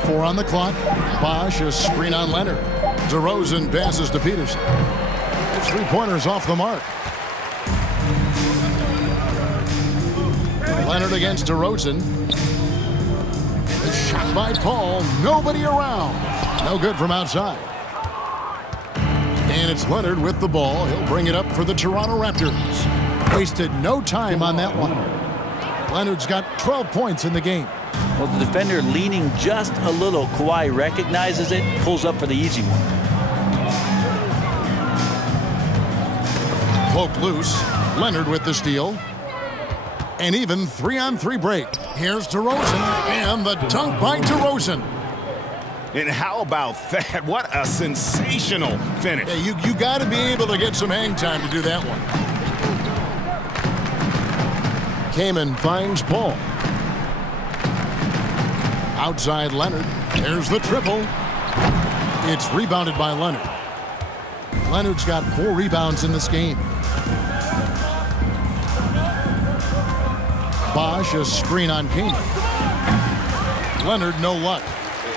4 on the clock. Bosch, a screen on Leonard. DeRozan passes to Peterson. His three-pointers off the mark. Leonard against DeRozan. The shot by Paul. Nobody around. No good from outside. And it's Leonard with the ball. He'll bring it up for the Toronto Raptors. Wasted no time on that one. Leonard's got 12 points in the game. Well, the defender leaning just a little. Kawhi recognizes it, pulls up for the easy one. Poke loose. Leonard with the steal. An even 3-on-3 break. Here's DeRozan, and the dunk by DeRozan. And how about that? What a sensational finish. Yeah, you got to be able to get some hang time to do that one. Kaman finds Paul. Outside Leonard. There's the triple. It's rebounded by Leonard. Leonard's got 4 rebounds in this game. Bosch, a screen on Kaman. Leonard, no luck.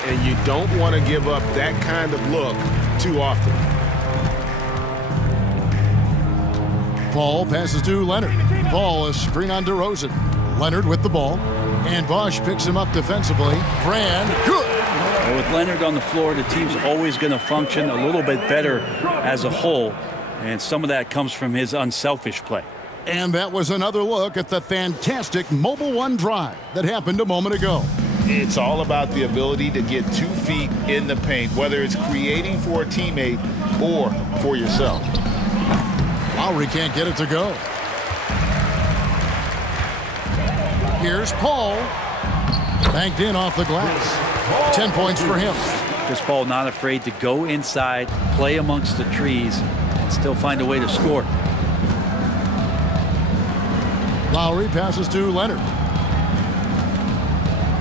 And you don't want to give up that kind of look too often. Paul passes to Leonard. Paul, a screen on DeRozan. Leonard with the ball. And Bosch picks him up defensively. Brand, good. Well, with Leonard on the floor, the team's always going to function a little bit better as a whole. And some of that comes from his unselfish play. And that was another look at the fantastic Mobile One drive that happened a moment ago. It's all about the ability to get 2 feet in the paint, whether it's creating for a teammate or for yourself. Lowry can't get it to go. Here's Paul. Banked in off the glass. 10 points for him. Chris Paul not afraid to go inside, play amongst the trees, and still find a way to score. Lowry passes to Leonard.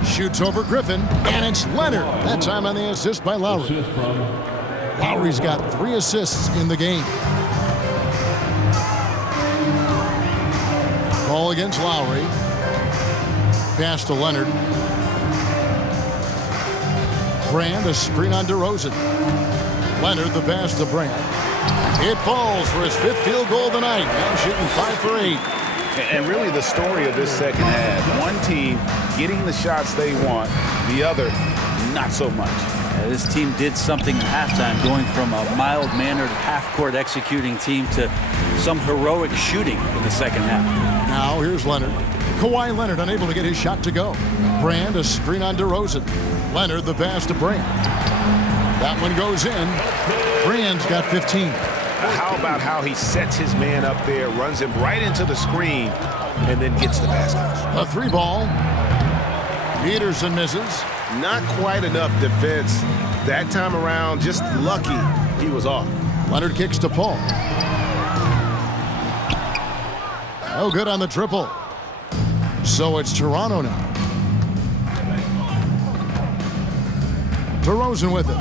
Shoots over Griffin, and it's Leonard. That time on the assist by Lowry. Lowry's got 3 assists in the game. Ball against Lowry. Pass to Leonard. Brand, a screen on DeRozan. Leonard, the pass to Brand. It falls for his 5th field goal of the night. Now shooting 5 for 8. And really the story of this second half, one team getting the shots they want, the other not so much. This team did something at halftime, going from a mild-mannered half-court executing team to some heroic shooting in the second half. Now here's Leonard. Kawhi Leonard unable to get his shot to go. Brand, a screen on DeRozan. Leonard, the pass to Brand. That one goes in. Brand's got 15. How about how he sets his man up there, runs him right into the screen, and then gets the basket. A 3-ball. Peterson misses. Not quite enough defense that time around. Just lucky he was off. Leonard kicks to Paul. No good on the triple. So it's Toronto now. DeRozan with it.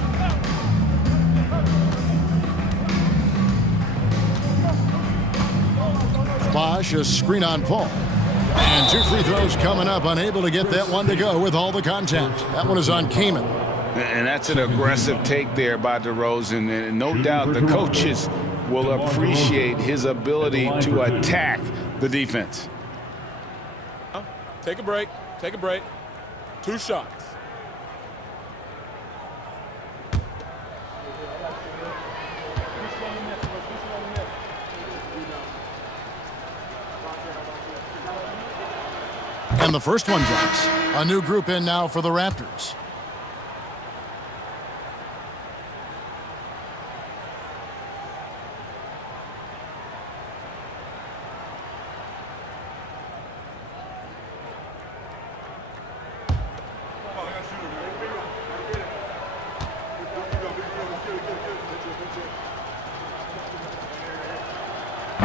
Bosch, a screen on Paul. And 2 free throws coming up. Unable to get that one to go with all the contact. That one is on Kaman. And that's an aggressive take there by DeRozan. And no doubt the coaches will appreciate his ability to attack the defense. Take a break. Take a break. 2 shots. And the first one drops. A new group in now for the Raptors.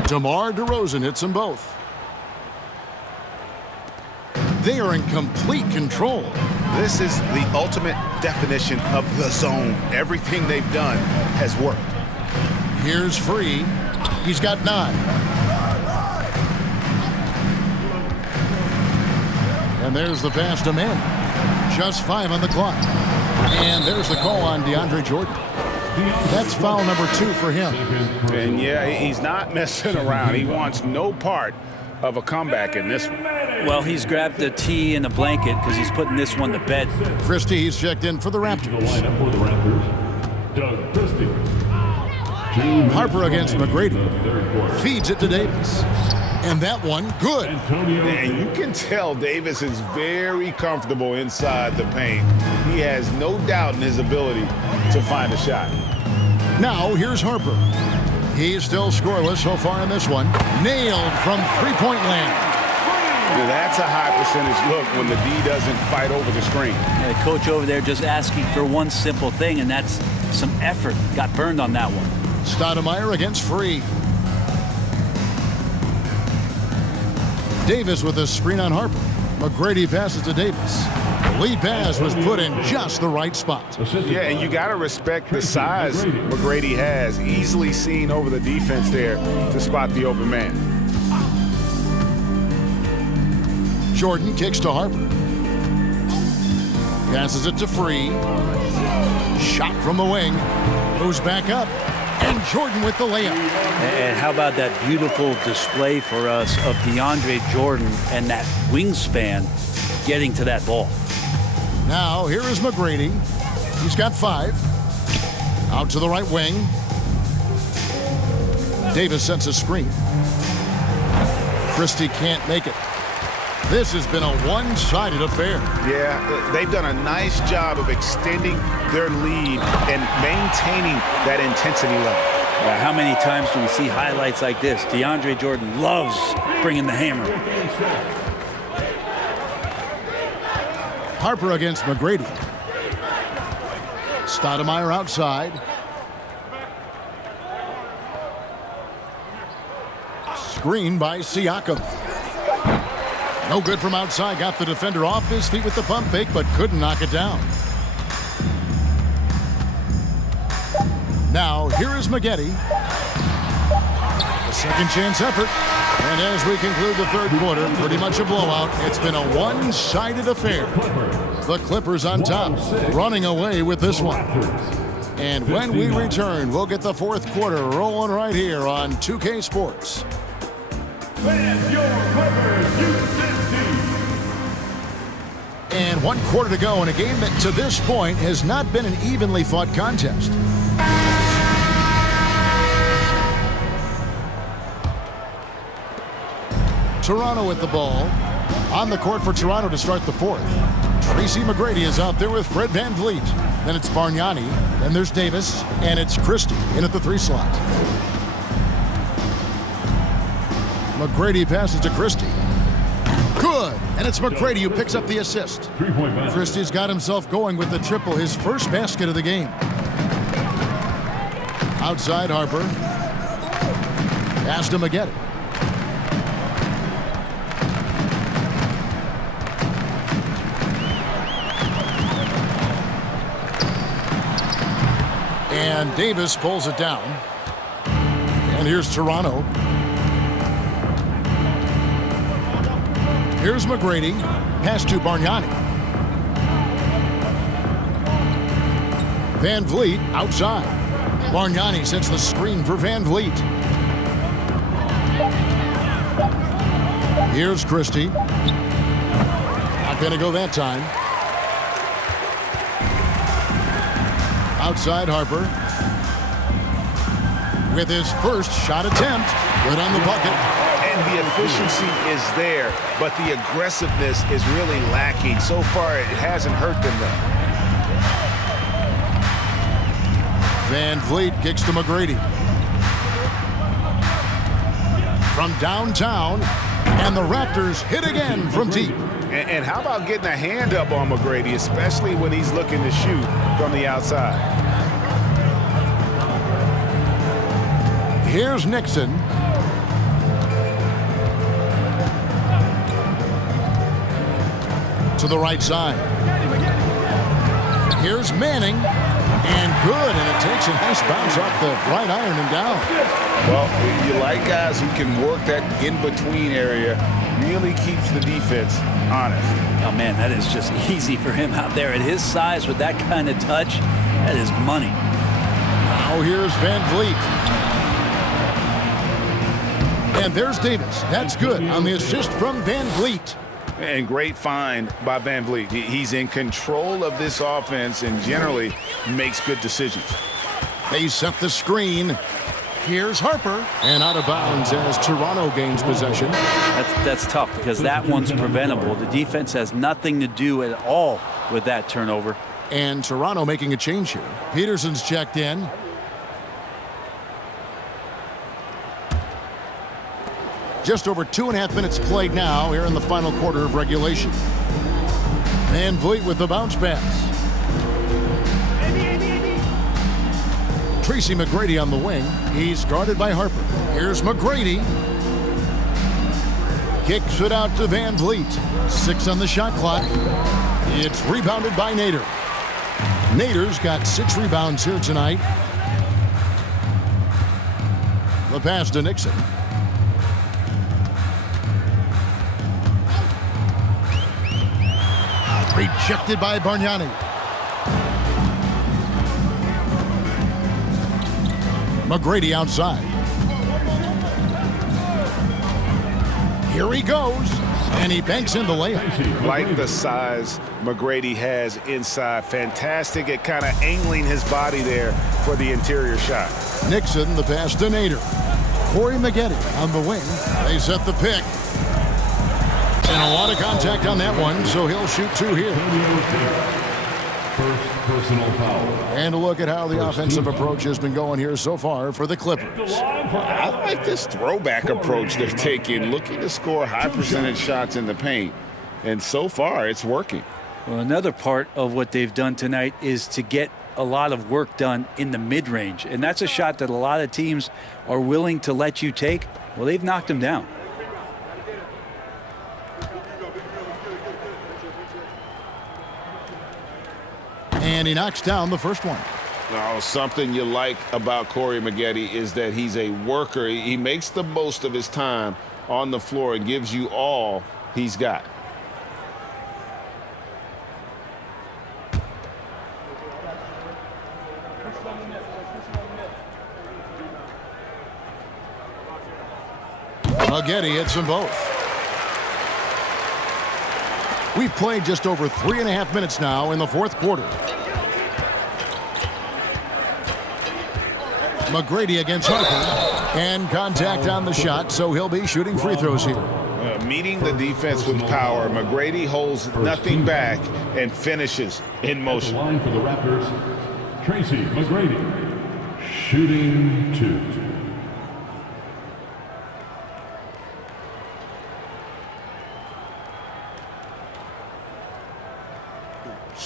DeMar DeRozan hits them both. They are in complete control. This is the ultimate definition of the zone. Everything they've done has worked. Here's Free. He's got 9. And there's the pass to Mann. Just 5 on the clock. And there's the call on DeAndre Jordan. That's foul number 2 for him. And yeah, he's not messing around. He wants no part of a comeback in this one. Well, he's grabbed a tee and a blanket because he's putting this one to bed. Christie, he's checked in for the Raptors. Lineup for the Raptors, Doug Christie. Harper against McGrady. Feeds it to Davis. And that one, good. And you can tell Davis is very comfortable inside the paint. He has no doubt in his ability to find a shot. Now, here's Harper. He's still scoreless so far in this one. Nailed from three-point land. Now that's a high percentage look when the D doesn't fight over the screen. Yeah, the coach over there just asking for one simple thing, and that's some effort. Got burned on that one. Stoudemire against Free. Davis with a screen on Harper. McGrady passes to Davis. The lead pass was put in just the right spot. Yeah, and you got to respect the size McGrady has. Easily seen over the defense there to spot the open man. Jordan kicks to Harper. Passes it to Free. Shot from the wing. Moves back up. And Jordan with the layup. And how about that beautiful display for us of DeAndre Jordan and that wingspan getting to that ball. Now, here is McGrady. He's got 5. Out to the right wing. Davis sets a screen. Christie can't make it. This has been a one-sided affair. Yeah, they've done a nice job of extending their lead and maintaining that intensity level. Well, how many times do we see highlights like this? DeAndre Jordan loves bringing the hammer. Harper against McGrady. Stoudemire outside. Screen by Siakam. No good from outside. Got the defender off his feet with the pump fake, but couldn't knock it down. Now, here is Maggette. A second chance effort. And as we conclude the third quarter, pretty much a blowout. It's been a one-sided affair. The Clippers on top, running away with this one. And when we return, we'll get the fourth quarter rolling right here on 2K Sports. And your Clippers, And 1 quarter to go in a game that to this point has not been an evenly fought contest. Toronto with the ball. On the court for Toronto to start the fourth. Tracy McGrady is out there with Fred VanVleet. Then it's Bargnani. Then there's Davis. And it's Christie in at the 3 slot. McGrady passes to Christie. Good. And it's McGrady who picks up the assist. 3-point match. Christie's got himself going with the triple, his first basket of the game. Outside Harper. Pass to McGetty. And Davis pulls it down. And here's Toronto. Here's McGrady. Pass to Bargnani. Van Vliet outside. Bargnani sets the screen for Van Vliet. Here's Christie. Not going to go that time. Outside Harper. With his first shot attempt. Good on the bucket. And the efficiency is there, but the aggressiveness is really lacking. So far, it hasn't hurt them, though. Van Vliet kicks to McGrady. From downtown, and the Raptors hit again from deep. And how about getting a hand up on McGrady, especially when he's looking to shoot from the outside? Here's Nixon. To the right side. Here's Manning. And good, and it takes a nice bounce off the right iron and down. Well, you like guys who can work that in-between area, really keeps the defense honest. Oh, man, that is just easy for him out there. At his size with that kind of touch, that is money. Now here's Van Vliet. And there's Davis. That's good on the assist from Van Vliet. And great find by Van Vliet. He's in control of this offense and generally makes good decisions. They set the screen. Here's Harper. And out of bounds as Toronto gains possession. That's tough because that one's preventable. The defense has nothing to do at all with that turnover. And Toronto making a change here. Peterson's checked in. Just over 2.5 minutes played now here in the final quarter of regulation. Van Vliet with the bounce pass. Tracy McGrady on the wing. He's guarded by Harper. Here's McGrady. Kicks it out to Van Vliet. 6 on the shot clock. It's rebounded by Nader. Nader's got 6 rebounds here tonight. The pass to Nixon. Rejected by Bargnani. McGrady outside. Here he goes. And he banks in the layup. Like the size McGrady has inside. Fantastic at kind of angling his body there for the interior shot. Nixon, the pass to Nader. Corey McGetty on the wing. They set the pick. And a lot of contact on that one, so he'll shoot 2 here. First personal foul. And a look at how the offensive approach has been going here so far for the Clippers. I like this throwback approach they're taking, looking to score high percentage shots in the paint. And so far, it's working. Well, another part of what they've done tonight is to get a lot of work done in the mid-range. And that's a shot that a lot of teams are willing to let you take. Well, they've knocked them down. And he knocks down the first one. Now, something you like about Corey McGetty is that he's a worker. He makes the most of his time on the floor and gives you all he's got. McGetty hits them both. We've played just over 3.5 minutes now in the fourth quarter. McGrady against Harper. And contact on the shot, so he'll be shooting free throws here. Meeting the defense with power, McGrady holds nothing back and finishes in motion. The line for the Raptors, Tracy McGrady, shooting 2.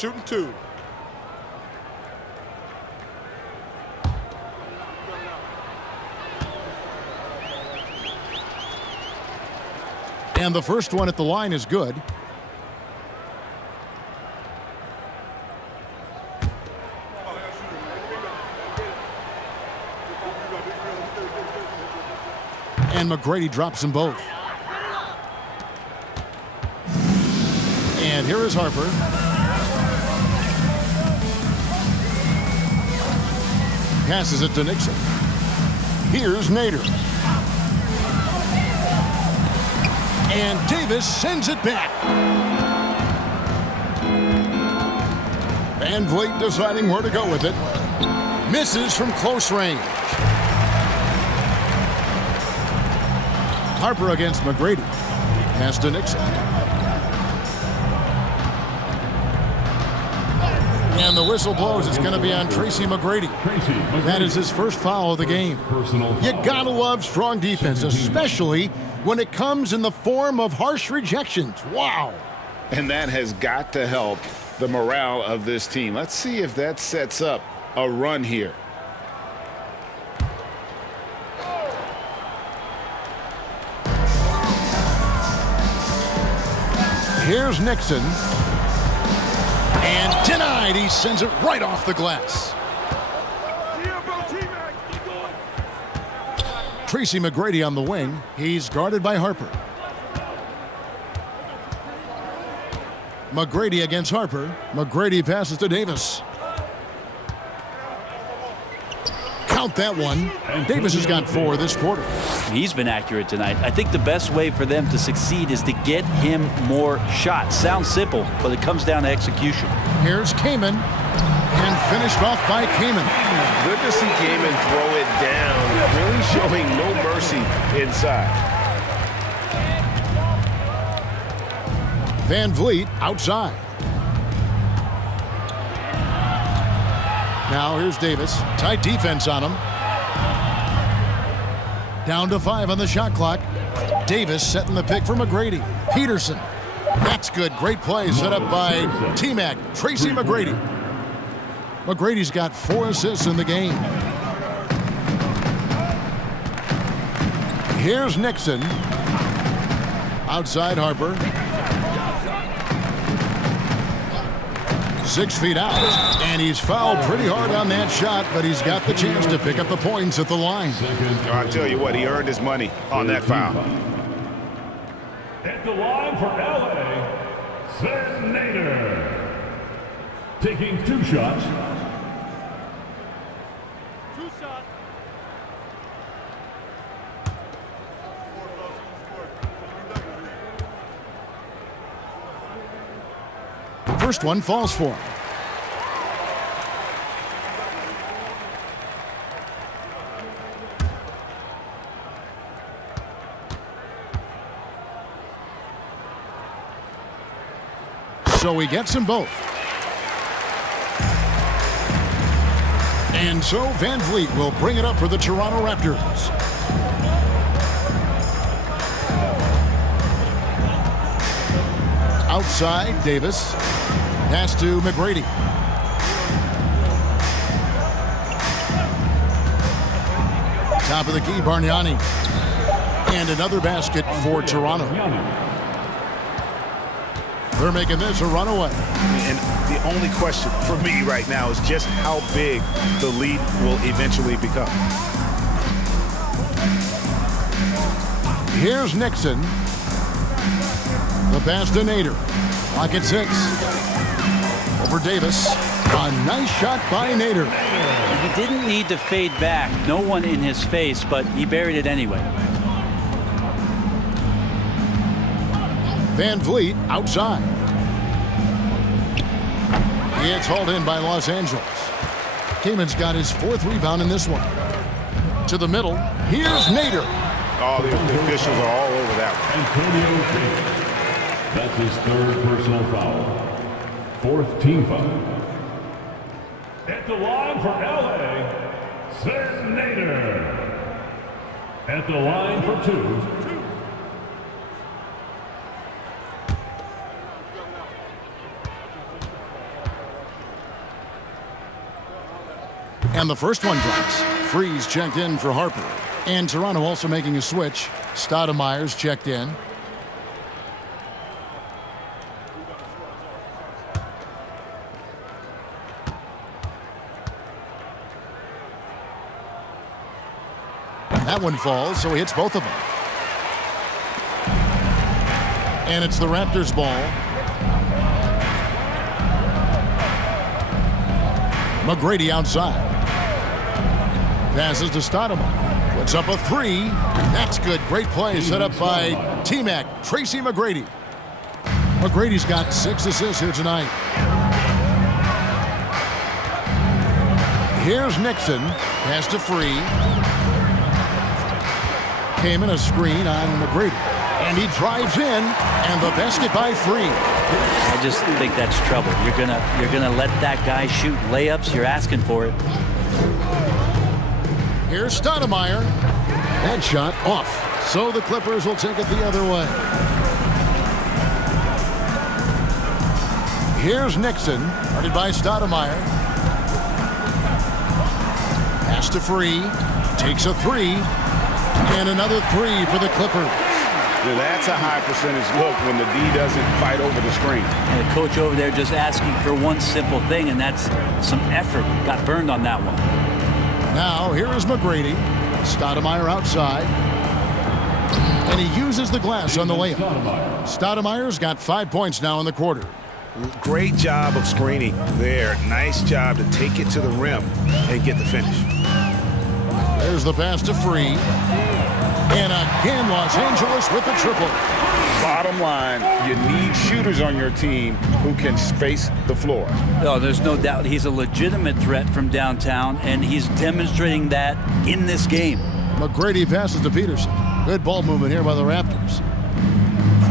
shooting 2. And the first one at the line is good. And McGrady drops them both. And here is Harper. Passes it to Nixon. Here's Nader. And Davis sends it back. Van Vliet deciding where to go with it. Misses from close range. Harper against McGrady. Pass to Nixon. And the whistle blows. It's going to be on Tracy McGrady. That is his first foul of the game. You gotta love strong defense, especially when it comes in the form of harsh rejections. Wow. And that has got to help the morale of this team. Let's see if that sets up a run here. Here's Nixon. And denied. He sends it right off the glass. Tracy McGrady on the wing. He's guarded by Harper. McGrady against Harper. McGrady passes to Davis. Count that one. Davis has got 4 this quarter. He's been accurate tonight. I think the best way for them to succeed is to get him more shots. Sounds simple, but it comes down to execution. Here's Kaman. And finished off by Kaman. Good to see Kaman throw it down. Really showing no mercy inside. Van Vliet outside. Now here's Davis. Tight defense on him. Down to 5 on the shot clock. Davis setting the pick for McGrady. Peterson. That's good. Great play set up by T-Mac. Tracy McGrady. McGrady's got 4 assists in the game. Here's Nixon. Outside Harper. 6 feet out. And he's fouled pretty hard on that shot, but he's got the chance to pick up the points at the line. I'll tell you what, he earned his money on that foul. At the line for LA, Sven Nader. Taking 2 shots. First one falls for him. So he gets them both. And so Van Vliet will bring it up for the Toronto Raptors. Outside, Davis. Pass to McGrady. Top of the key, Bargnani. And another basket for Toronto. They're making this a runaway. And the only question for me right now is just how big the lead will eventually become. Here's Nixon. The pass to Nader. Clock at 6. Over Davis. A nice shot by Nader. He didn't need to fade back. No one in his face, but he buried it anyway. Van Vliet outside. It's hauled in by Los Angeles. Kaman's got his 4th rebound in this one. To the middle. Here's Nader. Oh, the officials are all over that one. Antonio Davis. That's his 3rd personal foul. 4th team foul. At the line for LA, Sven Nader. At the line for 2. And the first one drops. Freeze checked in for Harper. And Toronto also making a switch. Stoudemire's checked in. That one falls, so he hits both of them. And it's the Raptors' ball. McGrady outside. Passes to Stoudemire. Puts up a three. That's good. Great play set up by T-Mac, Tracy McGrady. McGrady's got 6 assists here tonight. Here's Nixon. Pass to Free. Came in a screen on McGrady. And he drives in, and the basket by Free. I just think that's trouble. You're gonna let that guy shoot layups. You're asking for it. Here's Stoudemire. That shot off. So the Clippers will take it the other way. Here's Nixon, guarded by Stoudemire. Pass to Free. Takes a three. And another three for the Clippers. Now that's a high percentage look when the D doesn't fight over the screen. And the coach over there just asking for one simple thing, and that's some effort. Got burned on that one. Now here is McGrady. Stoudemire outside. And he uses the glass on the layup. Stoudemire's got 5 points now in the quarter. Great job of screening there. Nice job to take it to the rim and get the finish. There's the pass to Free. And again, Los Angeles with the triple. Bottom line, you need shooters on your team who can space the floor. No, there's no doubt he's a legitimate threat from downtown, and he's demonstrating that in this game. McGrady passes to Peterson. Good ball movement here by the Raptors.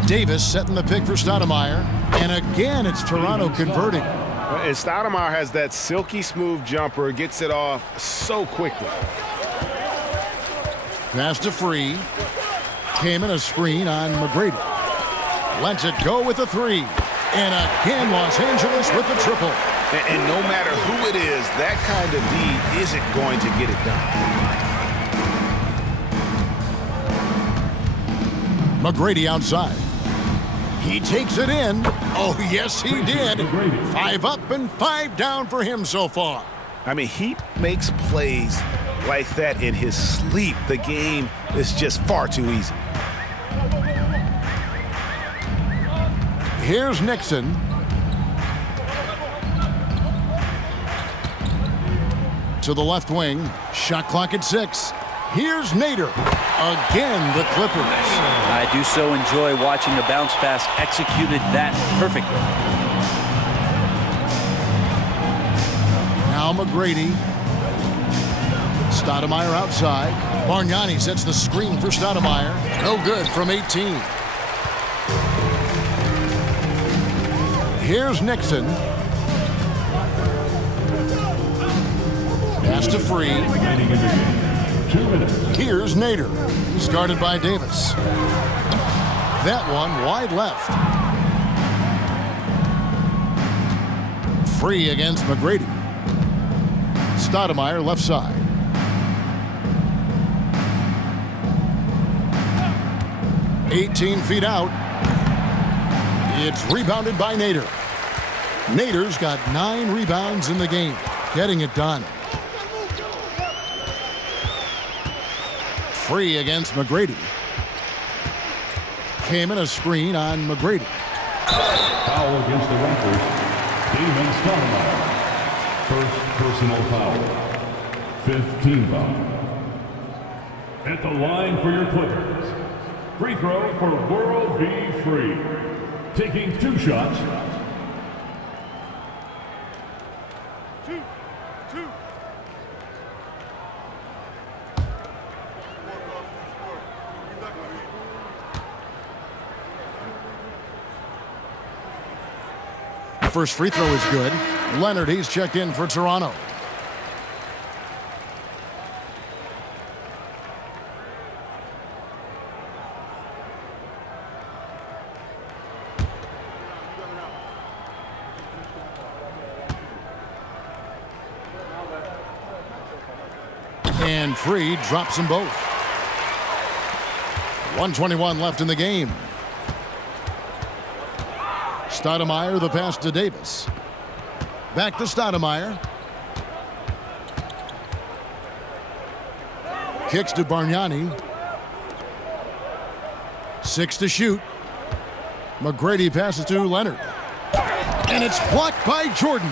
Davis setting the pick for Stoudemire. And again, it's Toronto converting. And Stoudemire has that silky smooth jumper, gets it off so quickly. Pass to Free. Came in a screen on McGrady. Lets it go with a three. And again, Los Angeles with the triple. And no matter who it is, that kind of D isn't going to get it done. McGrady outside. He takes it in. Oh, yes, he did. 5 up and 5 down for him so far. I mean, he makes plays like that in his sleep. The game is just far too easy. Here's Nixon. To the left wing. Shot clock at 6. Here's Nader. Again, the Clippers. I do so enjoy watching the bounce pass executed that perfectly. Now McGrady. Stoudemire outside. Bargnani sets the screen for Stoudemire. No good from 18. Here's Nixon. Pass to Free. Here's Nader. He's guarded by Davis. That one wide left. Free against McGrady. Stoudemire left side. "18 feet out. It's rebounded by Nader. Nader's got 9 rebounds in the game, getting it done. Free against McGrady. Came in a screen on McGrady. Foul against the Raptors. Damon Stoudemire. First personal foul. 5th team foul. At the line for your Clippers. Free throw for World Be Free. Taking 2 shots. First free throw is good. Leonard, he's checked in for Toronto. And Free drops them both. 1:21 left in the game. Stoudemire, the pass to Davis. Back to Stoudemire. Kicks to Bargnani. 6 to shoot. McGrady passes to Leonard. And it's blocked by Jordan.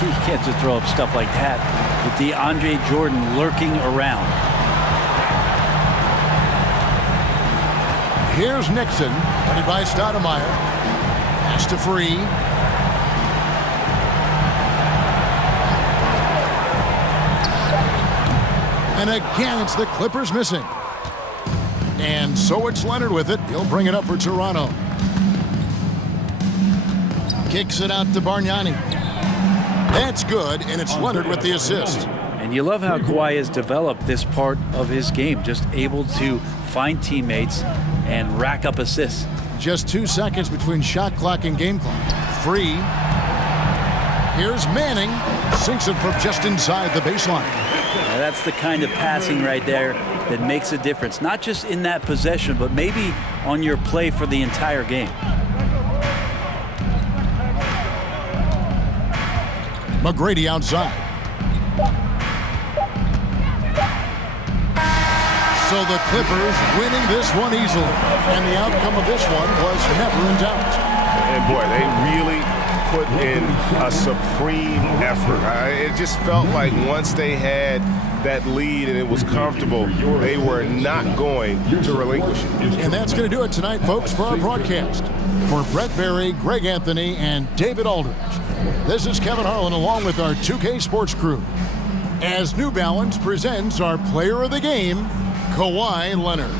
He gets to throw up stuff like that with DeAndre Jordan lurking around. Here's Nixon, running by Stoudemire. Pass to Free. And again, it's the Clippers missing. And so it's Leonard with it. He'll bring it up for Toronto. Kicks it out to Bargnani. That's good, and it's Leonard with the assist. And you love how Kawhi has developed this part of his game, just able to find teammates and rack up assists. Just 2 seconds between shot clock and game clock. Free. Here's Manning. Sinks it from just inside the baseline. Now that's the kind of passing right there that makes a difference, not just in that possession, but maybe on your play for the entire game. McGrady outside. So the Clippers winning this one easily. And the outcome of this one was never in doubt. And boy, they really put in a supreme effort. It just felt like once they had that lead and it was comfortable, they were not going to relinquish it. And that's going to do it tonight, folks, for our broadcast. For Brett Barry, Greg Anthony, and David Aldridge, this is Kevin Harlan along with our 2K Sports crew, as New Balance presents our player of the game, Kawhi Leonard.